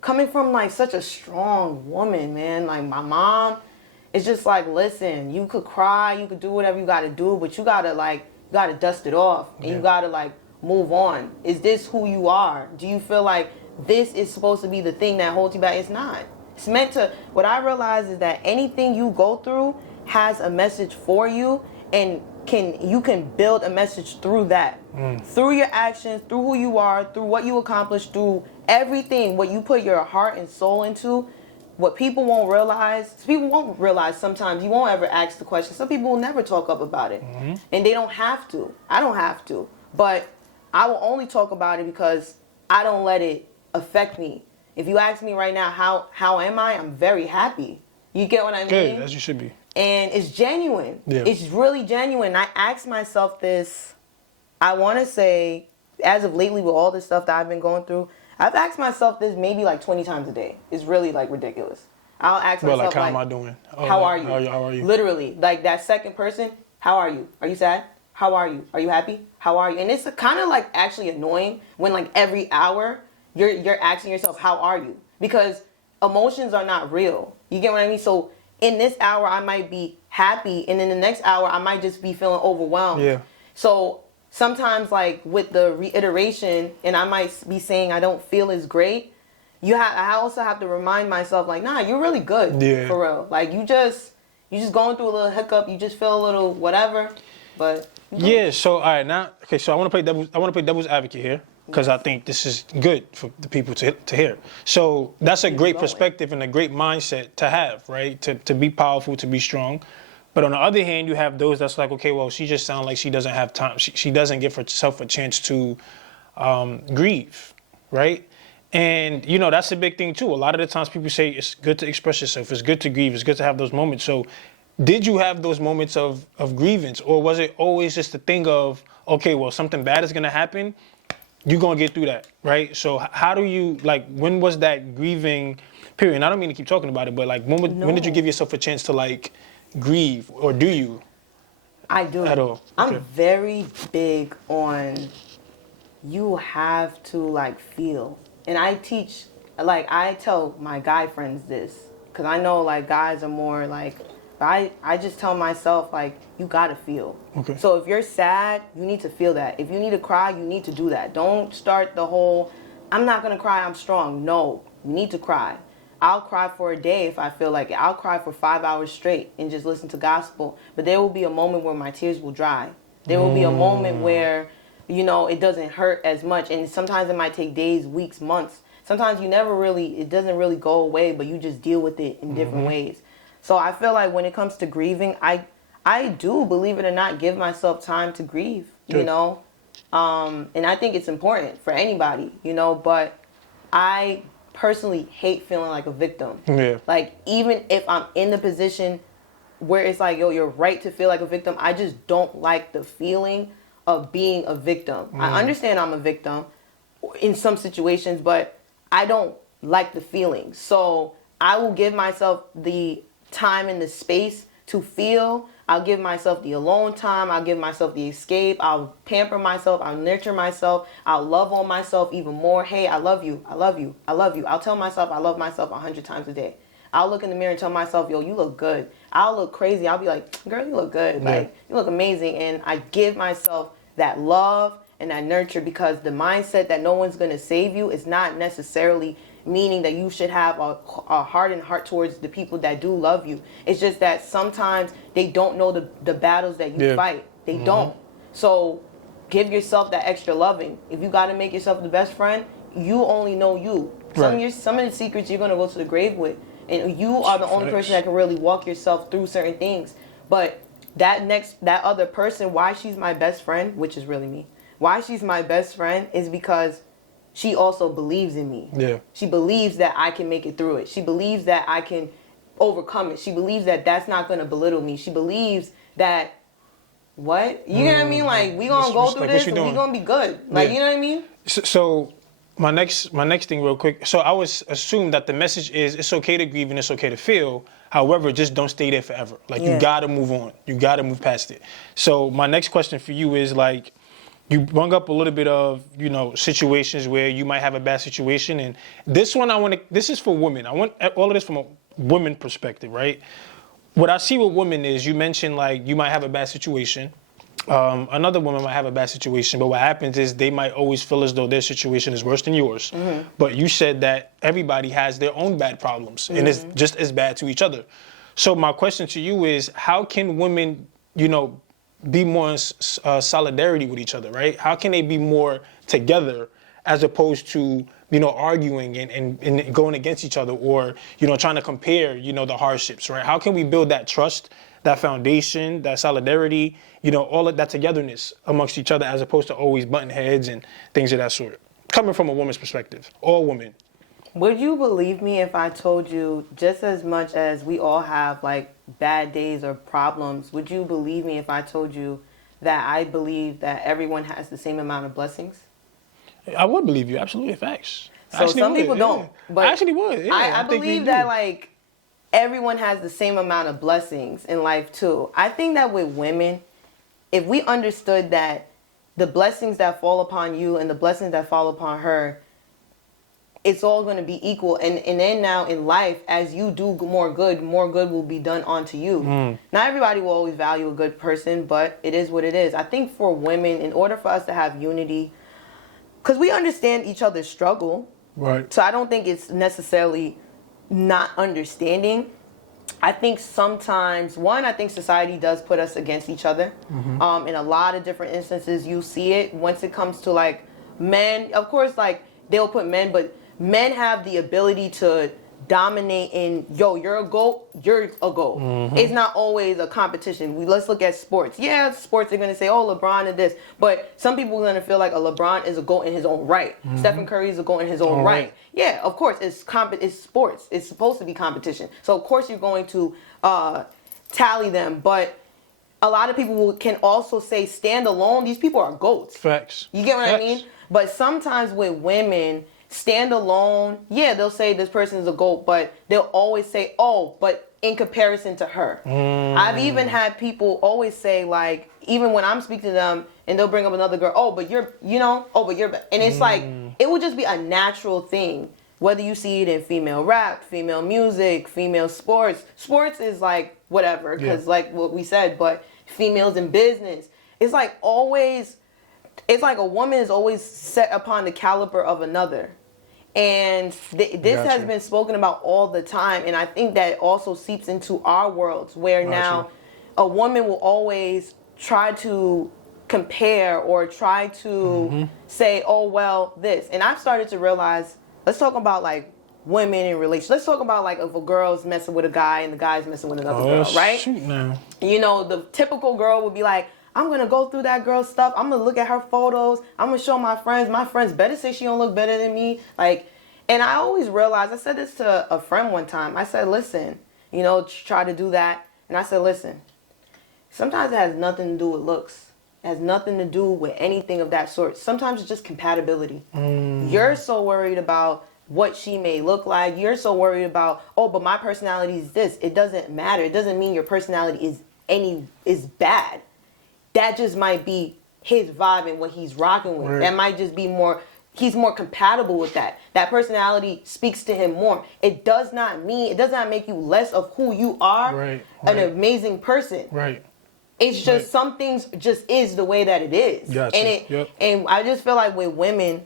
coming from like such a strong woman, man. Like my mom, it's just like, listen, you could cry, you could do whatever you got to do, but you gotta dust it off and you gotta like move on. Is this who you are? Do you feel like this is supposed to be the thing that holds you back? It's not. It's meant to. What I realize is that anything you go through has a message for you. And you can build a message through that, through your actions, through who you are, through what you accomplish, through everything, what you put your heart and soul into. What people won't realize sometimes, you won't ever ask the question. Some people will never talk up about it, and they don't have to. I don't have to, but I will only talk about it because I don't let it affect me. If you ask me right now, how am I? I'm very happy. You get what I mean? Good, as you should be. And it's genuine. Yeah. It's really genuine. I ask myself this, I want to say, as of lately with all this stuff that I've been going through, I've asked myself this maybe like 20 times a day. It's really like ridiculous. I'll ask myself like, how am I doing? How are you? How are you? Literally, like that second person, how are you? Are you sad? How are you? Are you happy? How are you? And it's kind of like actually annoying when like every hour you're asking yourself, how are you? Because emotions are not real. You get what I mean? So in this hour, I might be happy, and in the next hour, I might just be feeling overwhelmed. Yeah. So sometimes, like with the reiteration, and I might be saying I don't feel as great. I also have to remind myself, like, nah, you're really good. Yeah. For real. Like you just going through a little hiccup. You just feel a little whatever, but. Yeah. So all right now, okay. So I want to play devil's advocate here. because I think this is good for the people to hear. So that's a great perspective and a great mindset to have, right? To be powerful, to be strong. But on the other hand, you have those that's like, okay, well, she just sounds like she doesn't have time. She doesn't give herself a chance to grieve, right? And, you know, that's a big thing, too. A lot of the times people say it's good to express yourself. It's good to grieve. It's good to have those moments. So did you have those moments of grievance? Or was it always just a thing of, okay, well, something bad is going to happen. You're going to get through that, right? So how do you, like, when was that grieving period? And I don't mean to keep talking about it, but, like, when did you give yourself a chance to, like, grieve? Or do you? I do. At all? Okay. I'm very big on you have to, like, feel. And I teach, like, I tell my guy friends this. Because I know, like, guys are more, like, I just tell myself, like, you got to feel. Okay. So if you're sad, you need to feel that. If you need to cry, you need to do that. Don't start the whole, I'm not going to cry, I'm strong. No, you need to cry. I'll cry for a day if I feel like it. I'll cry for 5 hours straight and just listen to gospel. But there will be a moment where my tears will dry. There will be a moment where, you know, it doesn't hurt as much. And sometimes it might take days, weeks, months. Sometimes it doesn't really go away, but you just deal with it in different ways. So I feel like when it comes to grieving, I do, believe it or not, give myself time to grieve, you know. And I think it's important for anybody, you know, but I personally hate feeling like a victim. Yeah. Like, even if I'm in the position where it's like, yo, you're right to feel like a victim, I just don't like the feeling of being a victim. I understand I'm a victim in some situations, but I don't like the feeling. So I will give myself the time and the space to feel. I'll give myself the alone time. I'll give myself the escape. I'll pamper myself. I'll nurture myself. I'll love on myself even more. Hey, I love you. I love you. I love you. I'll tell myself I love myself 100 times a day. I'll look in the mirror and tell myself, yo, you look good. I'll look crazy. I'll be like, girl, you look good. Yeah. Like, you look amazing. And I give myself that love and that nurture, because the mindset that no one's going to save you is not necessarily meaning that you should have a hardened heart towards the people that do love you. It's just that sometimes they don't know the battles that you fight. They don't. So give yourself that extra loving. If you got to make yourself the best friend, you only know you. Some of the secrets you're going to go to the grave with. And you are the only person that can really walk yourself through certain things. But that other person, why she's my best friend, which is really me, why she's my best friend is because she also believes in me. Yeah. She believes that I can make it through it. She believes that I can overcome it. She believes that that's not going to belittle me. She believes that, what? You know what I mean? Like, we going to go through this and we going to be good. Like, you know what I mean? So my next thing real quick. So I was assumed that the message is it's okay to grieve and it's okay to feel. However, just don't stay there forever. Like, you got to move on. You got to move past it. So my next question for you is, like, you brought up a little bit of, you know, situations where you might have a bad situation. And this one, this is for women. I want all of this from a woman perspective, right? What I see with women is, you mentioned, like, you might have a bad situation. Another woman might have a bad situation, but what happens is they might always feel as though their situation is worse than yours. But you said that everybody has their own bad problems, and it's just as bad to each other. So my question to you is, how can women, you know, be more in solidarity with each other, right? How can they be more together as opposed to, you know, arguing and going against each other, or, you know, trying to compare, you know, the hardships, right? How can we build that trust, that foundation, that solidarity, you know, all of that togetherness amongst each other, as opposed to always butting heads and things of that sort? Coming from a woman's perspective, all women. Would you believe me if I told you, just as much as we all have, like, bad days or problems, would you believe me if I told you that I believe that everyone has the same amount of blessings? I would believe you, absolutely, facts. So some people don't. But I actually would, yeah. I believe that, like, everyone has the same amount of blessings in life, too. I think that with women, if we understood that the blessings that fall upon you and the blessings that fall upon her, it's all going to be equal. And then now in life, as you do more good will be done onto you. Not everybody will always value a good person, but it is what it is. I think for women, in order for us to have unity, because we understand each other's struggle. Right. So I don't think it's necessarily not understanding. I think sometimes, I think society does put us against each other. In a lot of different instances, you see it once it comes to, like, men, of course, like they'll put men, but men have the ability to dominate in, yo, you're a GOAT, you're a GOAT. It's not always a competition. Let's look at sports. Yeah, sports, they're going to say, oh, LeBron and this. But some people are going to feel like a LeBron is a GOAT in his own right. Stephen Curry is a GOAT in his own right. Yeah, of course, it's sports. It's supposed to be competition. So, of course, you're going to tally them. But a lot of people can also say, stand alone, these people are GOATs. Facts. You get what I mean? But sometimes with women, stand alone, yeah, they'll say this person is a GOAT, but they'll always say, oh, but in comparison to her. I've even had people always say, like, even when I'm speaking to them and they'll bring up another girl, oh, but you're, and it's like, it would just be a natural thing. Whether you see it in female rap, female music, female sports. Sports is like whatever, because like what we said, but females in business. It's like always, it's like a woman is always set upon the caliber of another. And this has been spoken about all the time. And I think that also seeps into our worlds where now a woman will always try to compare or try to say, oh, well, this. And I've started to realize, let's talk about like women in relationships. Let's talk about like if a girl's messing with a guy and the guy's messing with another girl, right? Shoot now. You know, the typical girl would be like, I'm going to go through that girl's stuff. I'm going to look at her photos. I'm going to show my friends. My friends better say she don't look better than me. Like, and I always realized, I said this to a friend one time. I said, listen, you know, try to do that. And I said, listen, sometimes it has nothing to do with looks. It has nothing to do with anything of that sort. Sometimes it's just compatibility. You're so worried about what she may look like. You're so worried about, oh, but my personality is this. It doesn't matter. It doesn't mean your personality is bad. That just might be his vibe and what he's rocking with. Right. That might just be he's more compatible with that. That personality speaks to him more. It does not make you less of who you are, an amazing person. Right. It's just some things just is the way that it is. Gotcha. And and I just feel like with women,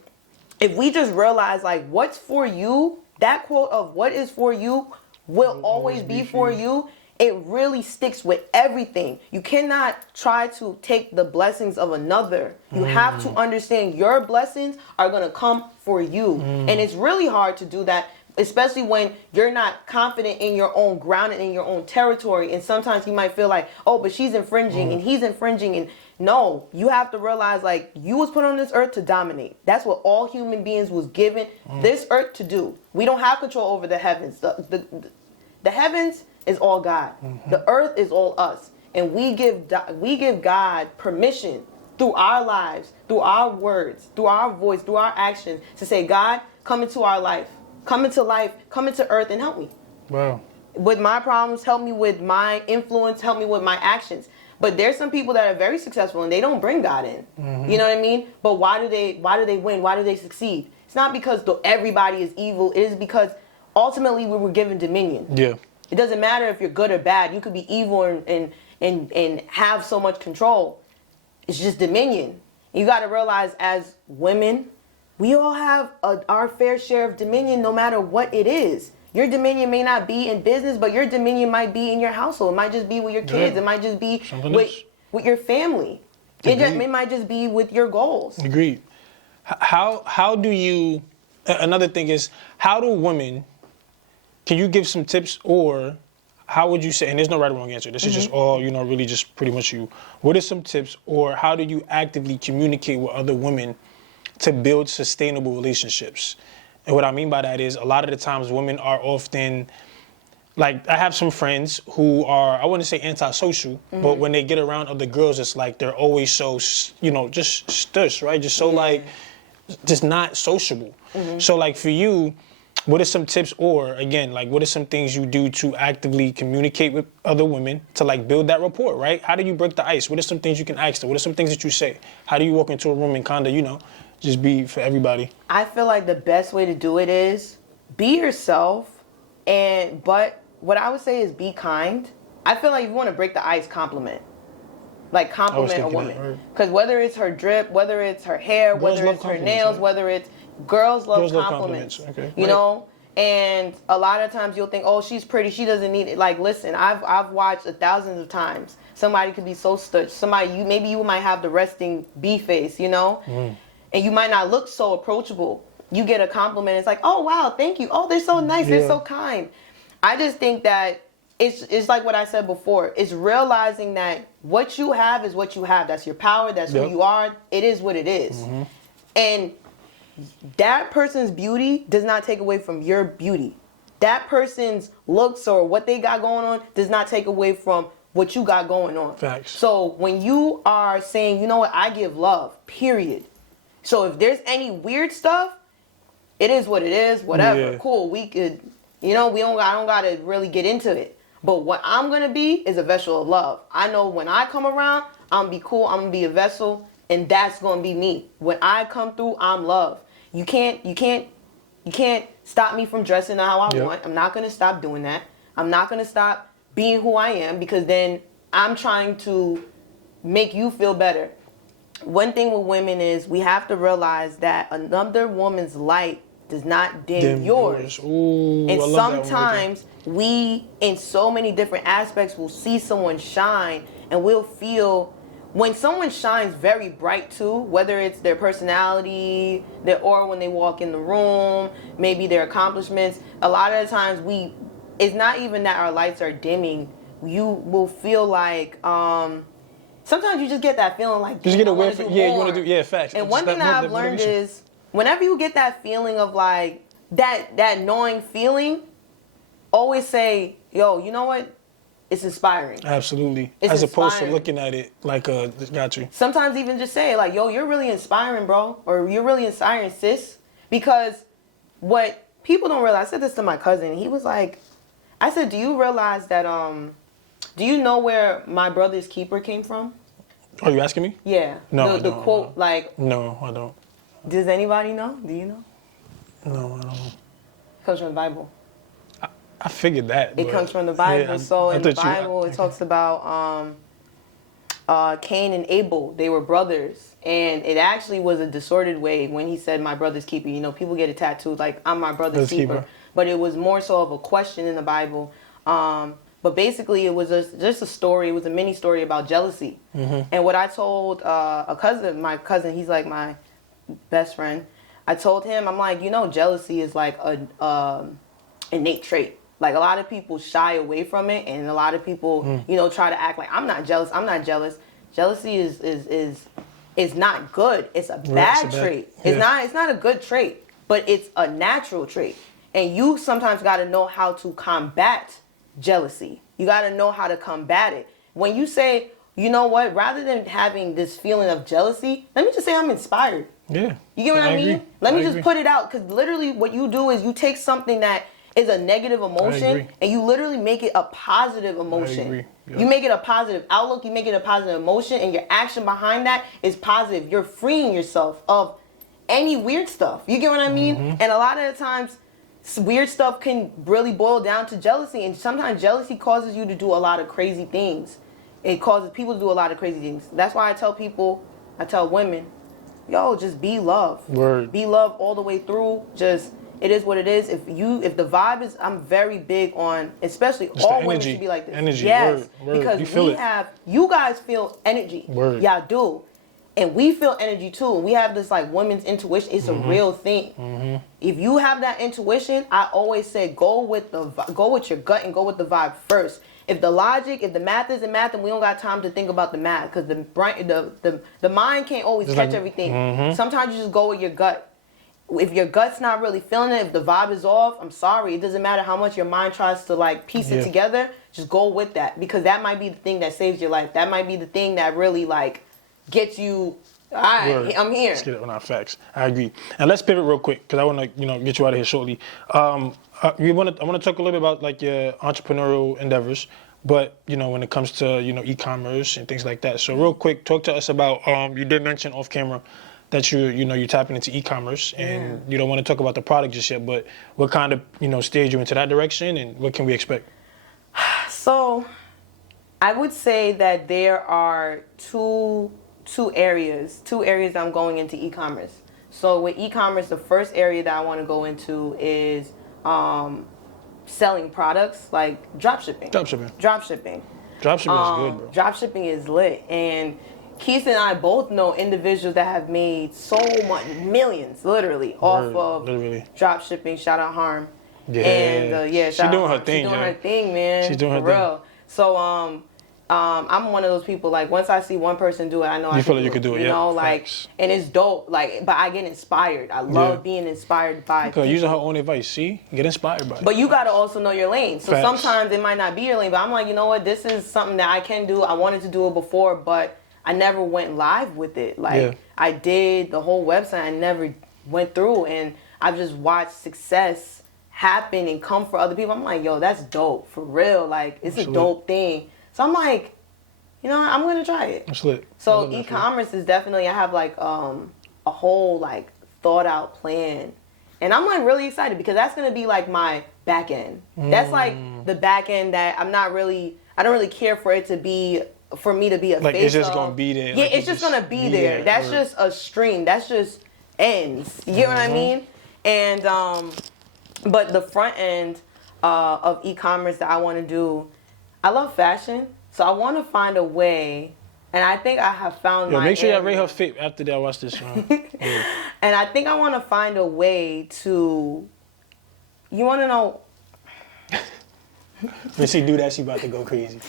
if we just realize like what's for you, that quote of what is for you will always be for you. It really sticks with everything. You cannot try to take the blessings of another. You have to understand your blessings are going to come for you. And it's really hard to do that, especially when you're not confident in your own ground and in your own territory. And sometimes you might feel like, oh, but she's infringing and he's infringing. And no, you have to realize like you was put on this earth to dominate. That's what all human beings was given this earth to do. We don't have control over the heavens. The heavens is all God. The earth is all us. And we give God permission through our lives, through our words, through our voice, through our actions to say, God, come into our life. Come into life, come into earth and help me. Wow. With my problems, help me with my influence, help me with my actions. But there's some people that are very successful and they don't bring God in. You know what I mean? But why do they win? Why do they succeed? It's not because everybody is evil. It is because ultimately we were given dominion. Yeah. It doesn't matter if you're good or bad. You could be evil and have so much control. It's just dominion. You got to realize as women, we all have our fair share of dominion no matter what it is. Your dominion may not be in business, but your dominion might be in your household. It might just be with your kids. It might just be with your family. It might just be with your goals. Agreed. How do you... Another thing is, how do women... Can you give some tips, or how would you say, and there's no right or wrong answer, this is just all, really just pretty much you. What are some tips, or how do you actively communicate with other women to build sustainable relationships? And what I mean by that is a lot of the times women are often, like I have some friends who are, I wouldn't say antisocial, but when they get around other girls, it's like they're always so, just stush, right? Just so like, just not sociable. So like for you, what are some tips, or again, like what are some things you do to actively communicate with other women to like build that rapport, right? How do you break the ice? What are some things you can ask them? What are some things that you say? How do you walk into a room and kind of, just be for everybody? I feel like the best way to do it is be yourself, but what I would say is be kind. I feel like if you want to break the ice, compliment. Like compliment a woman. Because whether it's her drip, whether it's her hair, whether it's her nails, whether it's... Girls love compliments. Okay. You know? And a lot of times you'll think, oh, she's pretty, she doesn't need it. Like, listen, I've watched thousands of times. Somebody could be so stutch. Maybe you might have the resting bee face, and you might not look so approachable. You get a compliment, it's like, oh wow, thank you. Oh, they're so nice, they're so kind. I just think that it's like what I said before. It's realizing that what you have is what you have. That's your power, that's who you are. It is what it is. And that person's beauty does not take away from your beauty. That person's looks or what they got going on does not take away from what you got going on. Facts. So when you are saying, you know what, I give love, period. So if there's any weird stuff, it is what it is, whatever. Yeah. Cool, we could, I don't gotta really get into it. But what I'm gonna be is a vessel of love. I know when I come around, I'm gonna be cool, I'm gonna be a vessel, and that's gonna be me. When I come through, I'm love. You can't stop me from dressing how I want. I'm not gonna stop doing that. I'm not gonna stop being who I am, because then I'm trying to make you feel better. One thing with women is we have to realize that another woman's light does not dim yours. Ooh, and I love sometimes we, in so many different aspects, will see someone shine and we'll feel, when someone shines very bright too, whether it's their personality, their aura when they walk in the room, maybe their accomplishments, a lot of the times it's not even that our lights are dimming. You will feel like, sometimes you just get that feeling like, just get a weird, you want to do, facts. And one thing that I've learned is, whenever you get that feeling of like, that gnawing feeling, always say, yo, you know what? It's inspiring. Absolutely. It's as opposed to inspiring. looking at it like got you. Sometimes even just say like, yo, you're really inspiring, bro. Or you're really inspiring, sis. Because what people don't realize, I said this to my cousin. He was like, I said, do you realize that, do you know where my brother's keeper came from? Are you asking me? Yeah. No, The quote, like. No, I don't. Does anybody know? Do you know? No, I don't know. It comes from the Bible. I figured that. It comes from the Bible. Yeah, so in the Bible, it talks about Cain and Abel. They were brothers. And it actually was a distorted way when he said, my brother's keeper. You know, people get it tattooed like, I'm my brother's keeper. But it was more so of a question in the Bible. But basically, it was just a story. It was a mini story about jealousy. And what I told my cousin, he's like my best friend. I told him, I'm like, jealousy is like a innate trait. Like a lot of people shy away from it, and a lot of people, try to act like I'm not jealous. I'm not jealous. Jealousy is not good. It's a bad trait. Yeah. It's not a good trait, but it's a natural trait. And you sometimes got to know how to combat jealousy. You got to know how to combat it. When you say, you know what, rather than having this feeling of jealousy, let me just say I'm inspired. Yeah. You get what I mean? Let me just put it out, because literally what you do is you take something that is a negative emotion and you literally make it a positive emotion. Yep. You make it a positive outlook, you make it a positive emotion, and your action behind that is positive. You're freeing yourself of any weird stuff. You get what I mean? And a lot of the times, weird stuff can really boil down to jealousy, and sometimes jealousy causes you to do a lot of crazy things. It causes people to do a lot of crazy things. That's why I tell women, yo, just be love. Word. Be love all the way through. Just, it is what it is. If the vibe is, I'm very big on, especially just all women should be like this. Energy. Yes, word. because you guys feel energy. Word. Y'all do. And we feel energy too. And we have this like women's intuition. It's a real thing. If you have that intuition, I always say go with your gut and go with the vibe first. If the math isn't math, then we don't got time to think about the math, because the mind can't always catch everything. Sometimes you just go with your gut. If your gut's not really feeling it, if the vibe is off, I'm sorry. It doesn't matter how much your mind tries to like piece it together. Just go with that, because that might be the thing that saves your life. That might be the thing that really like gets you. All right, I'm here. Let's get it on our facts. I agree. And let's pivot real quick, because I want to get you out of here shortly. I want to talk a little bit about like your entrepreneurial endeavors, but when it comes to e-commerce and things like that. So real quick, talk to us about you did mention off camera that you're tapping into e-commerce, and you don't want to talk about the product just yet, but what kind of stage you into that direction, and what can we expect? So I would say that there are two areas I'm going into e-commerce. So with e-commerce, the first area that I want to go into is selling products, like drop shipping. Drop shipping Drop is good, bro. Drop shipping is lit. And Keith and I both know individuals that have made so much, millions, literally, off of drop shipping. Shout out Harm. Yeah. And She's doing her thing, She's doing her thing, man. She's doing her for real. So I'm one of those people, like, once I see one person do it, I know I feel like you could do it. You know, like, and it's dope. Like, but I get inspired. I love being inspired by people. Using her own advice. See, get inspired by it. But you gotta also know your lane. So sometimes it might not be your lane, but I'm like, you know what? This is something that I can do. I wanted to do it before, but I never went live with it. Like, I did the whole website. I never went through, and I've just watched success happen and come for other people. I'm like, yo, that's dope, for real. Like, it's a dope thing. So I'm like, you know, I'm gonna try it. That's lit. So e-commerce is definitely, I have like a whole like thought out plan, and I'm like really excited because that's gonna be like my back end. That's like the back end that I don't really care for it to be, for me to be a like, face it's just of. gonna be there. Yeah, like, it's just gonna be there. That's just a stream. That's just ends. You get what I mean? And but the front end of e-commerce that I want to do, I love fashion, so I want to find a way, and I think I have found my make sure y'all area. rate her fit after that. Watch this one. And I think I want to find a way to, you want to know? When she do that, she about to go crazy.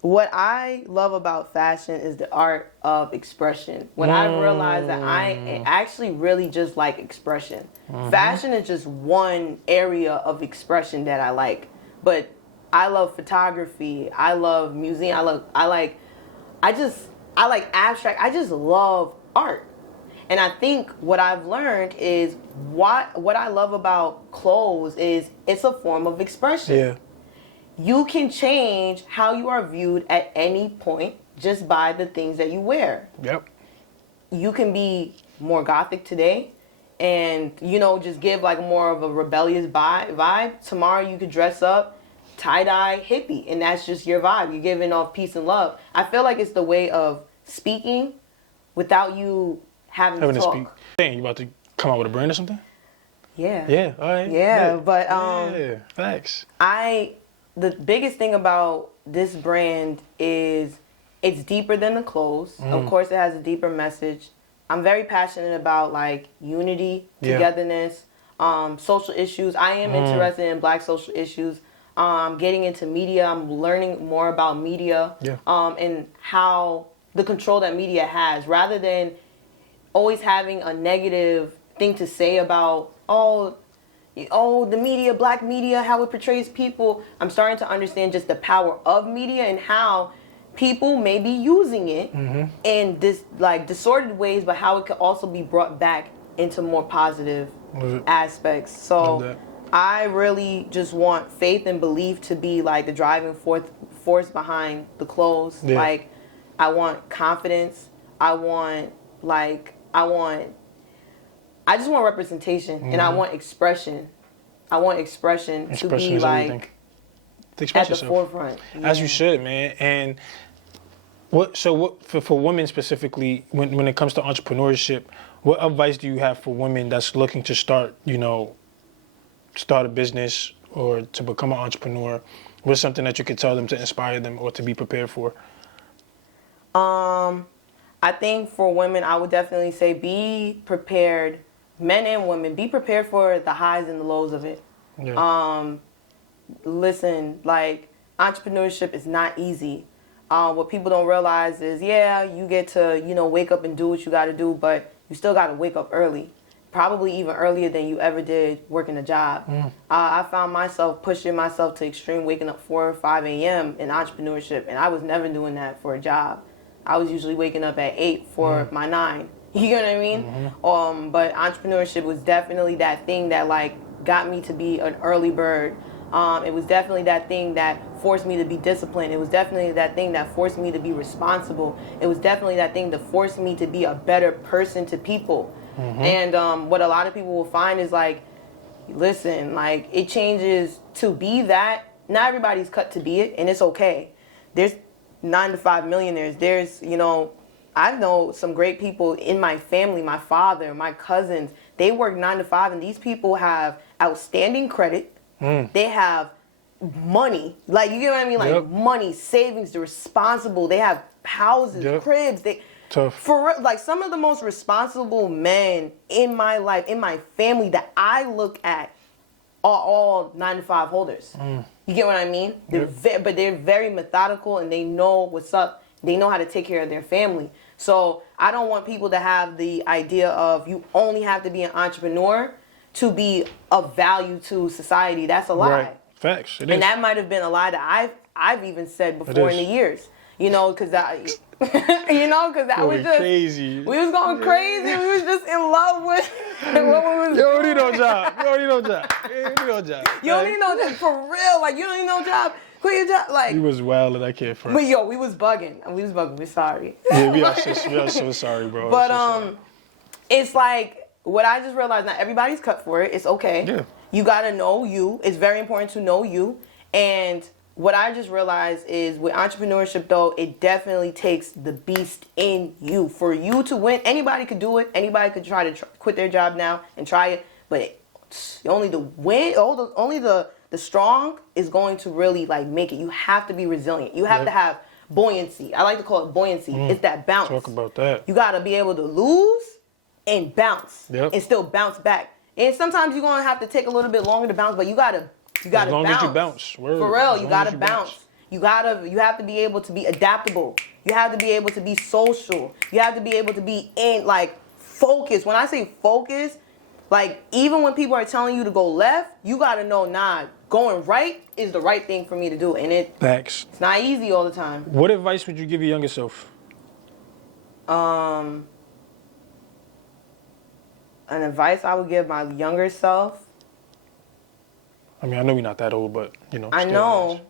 What I love about fashion is the art of expression. When I realized that I actually really just like expression. Fashion is just one area of expression that I like. But I love photography. I love museum. I like abstract. I just love art. And I think what I've learned is what I love about clothes is it's a form of expression. Yeah. You can change how you are viewed at any point just by the things that you wear. Yep. You can be more gothic today and, you know, just give like more of a rebellious vibe. Tomorrow you could dress up tie-dye hippie, and that's just your vibe. You're giving off peace and love. I feel like it's the way of speaking without you having to talk. Speak. Dang, you about to come out with a brand or something? Yeah. Yeah, all right. Yeah, but yeah, facts. The biggest thing about this brand is it's deeper than the clothes. Of course, it has a deeper message. I'm very passionate about like unity, togetherness, social issues. I am interested in Black social issues. Getting into media, I'm learning more about media and how the control that media has, rather than always having a negative thing to say about, the media, Black media, how it portrays people. I'm starting to understand just the power of media and how people may be using it in this like disordered ways, but how it could also be brought back into more positive aspects. So I really just want faith and belief to be like the driving force behind the clothes. Yeah. Like, I want confidence. I just want representation, and I want expression. I want expression to be like at the forefront. As you should, man. And what for women specifically, when it comes to entrepreneurship, what advice do you have for women that's looking to start a business or to become an entrepreneur? What's something that you could tell them to inspire them or to be prepared for? I think for women, I would definitely say be prepared. Men and women, be prepared for the highs and the lows of it. Yeah. Listen, like, entrepreneurship is not easy. What people don't realize is, you get to, wake up and do what you got to do, but you still got to wake up early. Probably even earlier than you ever did working a job. I found myself pushing myself to extreme, waking up 4 or 5 a.m. in entrepreneurship, and I was never doing that for a job. I was usually waking up at 8 for my 9. You know what I mean? But entrepreneurship was definitely that thing that like got me to be an early bird. It was definitely that thing that forced me to be disciplined. It was definitely that thing that forced me to be responsible. It was definitely that thing that forced me to be a better person to people. And what a lot of people will find is like, listen, like, it changes to be that. Not everybody's cut to be it, and it's okay. There's 9 to 5 millionaires. There's, I know some great people in my family, my father, my cousins. They work 9 to 5, and these people have outstanding credit. They have money. Like, you get what I mean? Like, money, savings, they're responsible. They have houses, cribs. Tough. For like some of the most responsible men in my life, in my family that I look at are all 9-to-5 holders. You get what I mean? But they're very methodical and they know what's up. They know how to take care of their family. So I don't want people to have the idea of you only have to be an entrepreneur to be of value to society. That's a lie. Right. Facts. It is. And that might have been a lie that I've even said before in the years. You know, because because that was just crazy. We was going crazy. We was just in love with what we was doing. You don't need no job. You don't need no job. You don't need no job. You don't need no job. For real. Like, you don't need no job. Quit your job. Like, We was wild and I can't front. but yo, we was bugging. We're sorry. Yeah, we are so sorry, bro. But it's like what I just realized. Not everybody's cut for it. It's okay. Yeah. You gotta know you. It's very important to know you. And what I just realized is with entrepreneurship, though, it definitely takes the beast in you. For you to win, anybody could do it. Anybody could try to quit their job now and try it. But only the strong is going to really like make it. You have to be resilient. You have to have buoyancy. I like to call it buoyancy. It's that bounce. Talk about that. You got to be able to lose and bounce and still bounce back. And sometimes you're going to have to take a little bit longer to bounce, but you got to bounce. As long as you bounce. Word. For real, you got to bounce. You have to be able to be adaptable. You have to be able to be social. You have to be able to be focus. When I say focus, like even when people are telling you to go left, you got to know, going right is the right thing for me to do. And Facts. It's not easy all the time. What advice would you give your younger self? An advice I would give my younger self. I mean, I know you're not that old, but, you know. I know.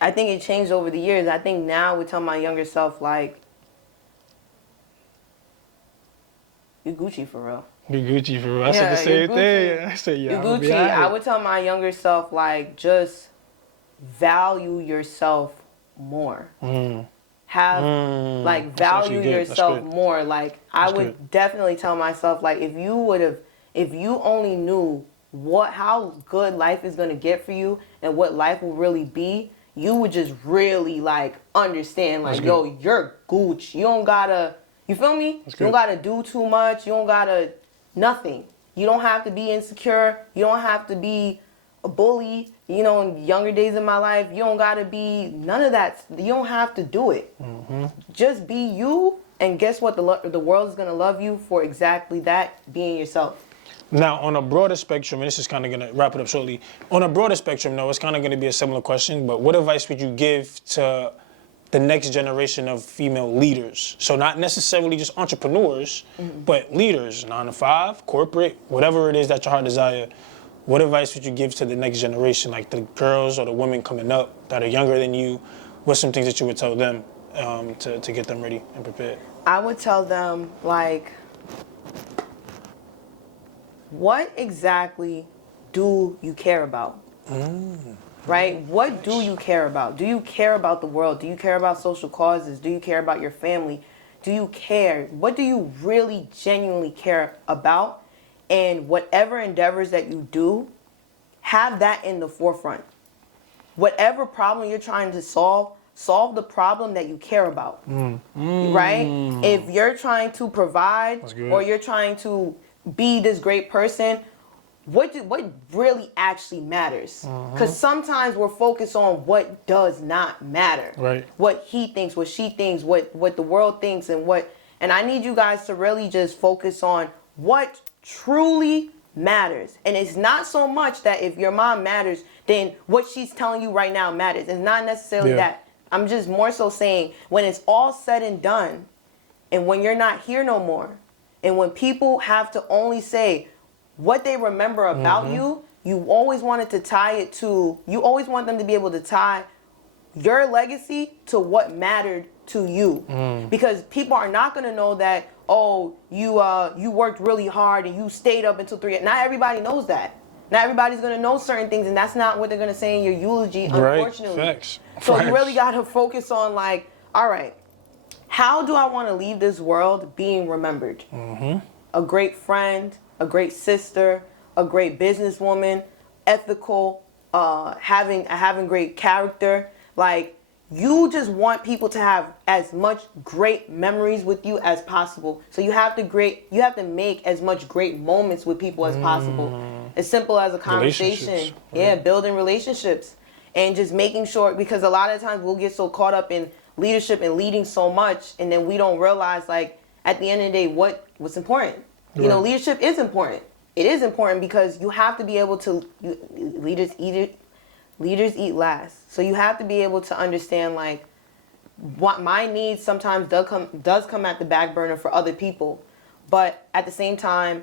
I think it changed over the years. I think now I would tell my younger self, like, you Gucci for real. You Gucci for real. I said the same thing. I said, yeah, you Gucci. I would tell my younger self, like, just value yourself more. Value yourself more. Like, I would definitely tell myself, like, if you only knew how good life is going to get for you and what life will really be, you would just really, like, understand, like, yo, you're Gucci. You don't gotta, you feel me? You don't gotta do too much. You don't gotta, nothing. You don't have to be insecure. You don't have to be a bully. You know, in younger days of my life, you don't gotta be none of that. You don't have to do it. Just be you, and guess what? The world is gonna love you for exactly that, being yourself. Now, on a broader spectrum, and this is kind of going to wrap it up shortly. On a broader spectrum, though, it's kind of going to be a similar question, but what advice would you give to the next generation of female leaders? So not necessarily just entrepreneurs, but leaders, 9-to-5, corporate, whatever it is that your heart desire. What advice would you give to the next generation, like the girls or the women coming up that are younger than you? What's some things that you would tell them to get them ready and prepared? I would tell them, like, what exactly do you care about? Right? What do you care about? Do you care about the world? Do you care about social causes? Do you care about your family? Do you care? What do you really genuinely care about? And whatever endeavors that you do, have that in the forefront. Whatever problem you're trying to solve the problem that you care about. Right? If you're trying to provide or you're trying to be this great person, what really actually matters? Because sometimes we're focused on what does not matter. Right. What he thinks, what she thinks, what the world thinks, and I need you guys to really just focus on what truly matters. And it's not so much that if your mom matters, then what she's telling you right now matters. It's not necessarily that. I'm just more so saying, when it's all said and done, and when you're not here no more, and when people have to only say what they remember about you, you always wanted to tie it to, you always want them to be able to tie your legacy to what mattered to you. Because people are not going to know that, oh, you worked really hard and you stayed up until 3. Not everybody knows that. Not everybody's going to know certain things, and that's not what they're going to say in your eulogy, unfortunately. Facts. So you really got to focus on, like, all right, how do I want to leave this world being remembered? A great friend, a great sister, a great businesswoman, ethical, having great character. Like, you just want people to have as much great memories with you as possible. So you have to make as much great moments with people as possible. As simple as a conversation. Yeah, building relationships. And just making sure, because a lot of times we'll get so caught up in leadership and leading so much, and then we don't realize, like, at the end of the day, what's important. You know, leadership is important. It is important because you have to be able to, leaders eat last. So you have to be able to understand, like, what my needs sometimes does come at the back burner for other people. But at the same time,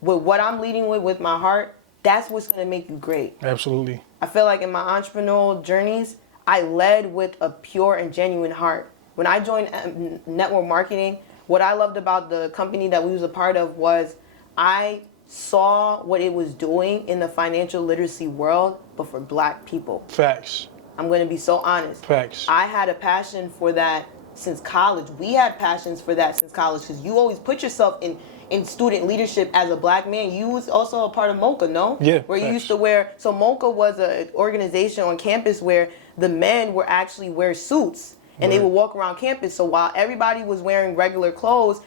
with what I'm leading with my heart, that's what's going to make you great. Absolutely. I feel like in my entrepreneurial journeys, I led with a pure and genuine heart. When I joined network marketing, what I loved about the company that we was a part of was I saw what it was doing in the financial literacy world, but for Black people. Facts. I'm going to be so honest. Facts. I had a passion for that since college. We had passions for that since college because you always put yourself in student leadership as a Black man. You was also a part of MOCA, no? Yeah. Where you facts. used to wear, so MOCA was an organization on campus where the men were actually wear suits and they would walk around campus. So while everybody was wearing regular clothes,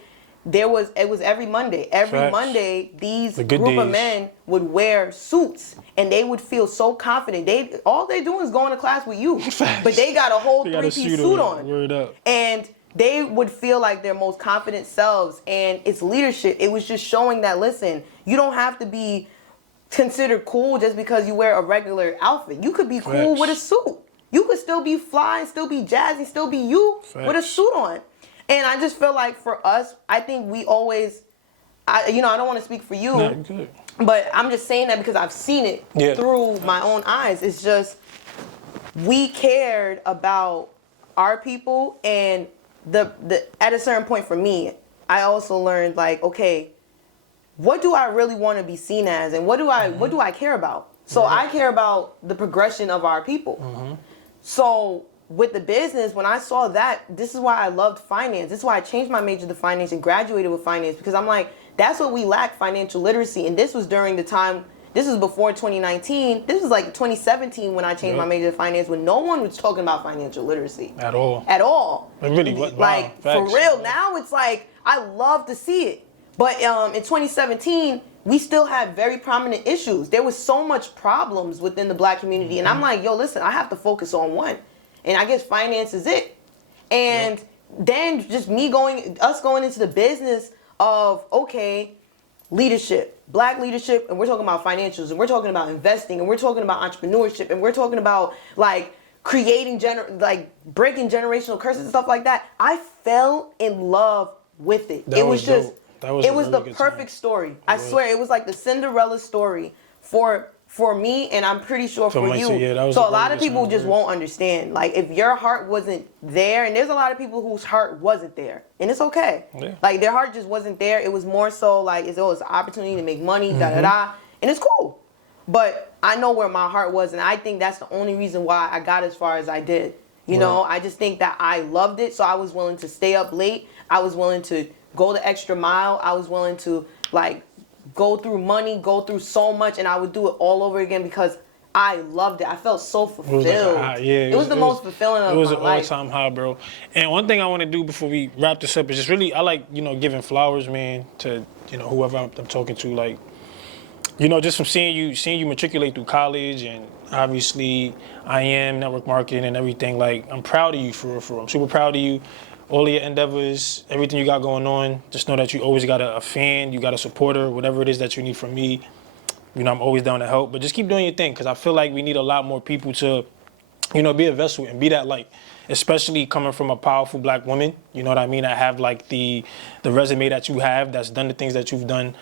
it was every Monday. Every Facts. Monday, these The group good of days. men would wear suits and they would feel so confident. All they doing is going to class with you. Facts. But they got a whole They got a three-piece suit on. Word up. And they would feel like their most confident selves, and it's leadership. It was just showing that, listen, you don't have to be considered cool just because you wear a regular outfit. You could be cool Facts. with a suit. You could still be fly and still be jazzy, still be you with a Facts. suit on. And I just feel like for us, I think we always, I don't want to speak for you, Nah, good. but I'm just saying that because I've seen it Yeah. through my own eyes. It's just, we cared about our people, and the at a certain point for me, I also learned, like, okay, what do I really want to be seen as, and what do I care about? So I care about the progression of our people. So with the business, when I saw that, this is why I loved finance. This is why I changed my major to finance and graduated with finance, because I'm like, that's what we lack, financial literacy. And this was during the time, this was before 2019. This was like 2017 when I changed my major to finance, when no one was talking about financial literacy. At all. At all. Like, really, what? Wow. Like, for Facts. real, now it's like, I love to see it. But in 2017, we still had very prominent issues. There was so much problems within the Black community. And I'm like, yo, listen, I have to focus on one. And I guess finance is it. And then just us going into the business of, okay, leadership, Black leadership, and we're talking about financials, and we're talking about investing, and we're talking about entrepreneurship, and we're talking about, like, creating, breaking generational curses and stuff like that. I fell in love with it. That It was was just, dope. That was it a was really the good perfect time. story. I swear, it was like the Cinderella story for me, and I'm pretty sure for you. Yeah, that was So a a lot very of good people time, just right? won't understand. Like, if your heart wasn't there, and there's a lot of people whose heart wasn't there, and it's okay. Yeah. Like, their heart just wasn't there. It was more so like, it was an opportunity to make money, da-da-da, and it's cool. But I know where my heart was, and I think that's the only reason why I got as far as I did. You know, I just think that I loved it, so I was willing to stay up late. I was willing to go the extra mile. I was willing to, like, go through money, go through so much, and I would do it all over again because I loved it. I felt so fulfilled. It was like a high, yeah, it was the most fulfilling of my life. It was an all-time high, bro. And one thing I want to do before we wrap this up is just really, I like, giving flowers, man, to, whoever I'm talking to, like, just from seeing you matriculate through college, and obviously I am network marketing and everything. Like, I'm proud of you, for real. I'm super proud of you. All of your endeavors, everything you got going on. Just know that you always got a fan, you got a supporter, whatever it is that you need from me. I'm always down to help. But just keep doing your thing, because I feel like we need a lot more people to, be a vessel and be that light. Especially coming from a powerful Black woman, you know what I mean? I have, like, the resume that you have, that's done the things that you've done.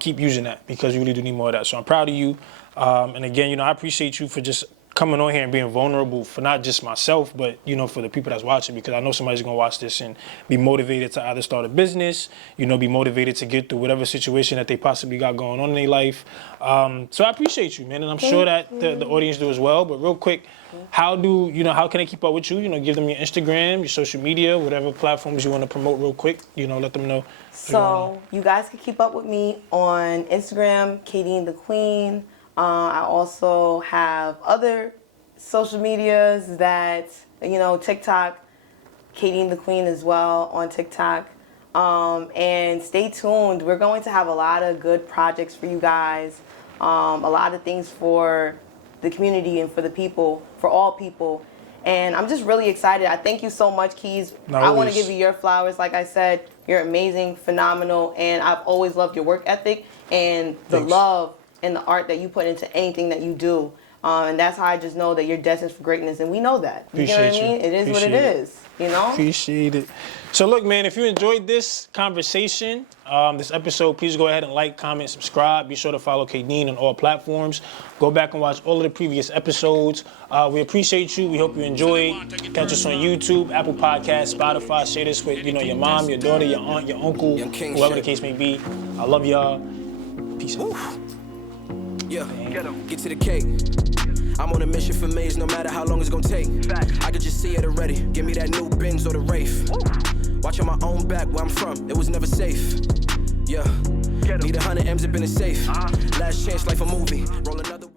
Keep using that, because you really do need more of that. So I'm proud of you. And again, I appreciate you for just coming on here and being vulnerable for not just myself, but, for the people that's watching, because I know somebody's going to watch this and be motivated to either start a business, be motivated to get through whatever situation that they possibly got going on in their life. So I appreciate you, man. And I'm sure that the audience do as well. But real quick, how can they keep up with you? Give them your Instagram, your social media, whatever platforms you want to promote real quick. Let them know. So you guys can keep up with me on Instagram, Kadeen the Queen. I also have other social medias that TikTok, Kadeen the Queen as well on TikTok. And stay tuned. We're going to have a lot of good projects for you guys. A lot of things for the community and for the people, for all people. And I'm just really excited. I thank you so much, Keys. I want to give you your flowers. Like I said, you're amazing, phenomenal, and I've always loved your work ethic and the love and the art that you put into anything that you do. And that's how I just know that you're destined for greatness, and we know that. You know what I mean? It is what it is, Appreciate it. So look, man, if you enjoyed this conversation, this episode, please go ahead and like, comment, subscribe. Be sure to follow Kadeen on all platforms. Go back and watch all of the previous episodes. We appreciate you. We hope you enjoyed. Catch us on YouTube, Apple Podcasts, Spotify. Share this with your mom, your daughter, your aunt, your uncle, whoever the case may be. I love y'all. Peace out. Yeah, get to the cake. I'm on a mission for maze, no matter how long it's gonna take. I could just see it already. Give me that new Benz or the Wraith. Watching my own back where I'm from, it was never safe. Yeah, need 100 M's up in the safe. Last chance, life a movie. Roll another.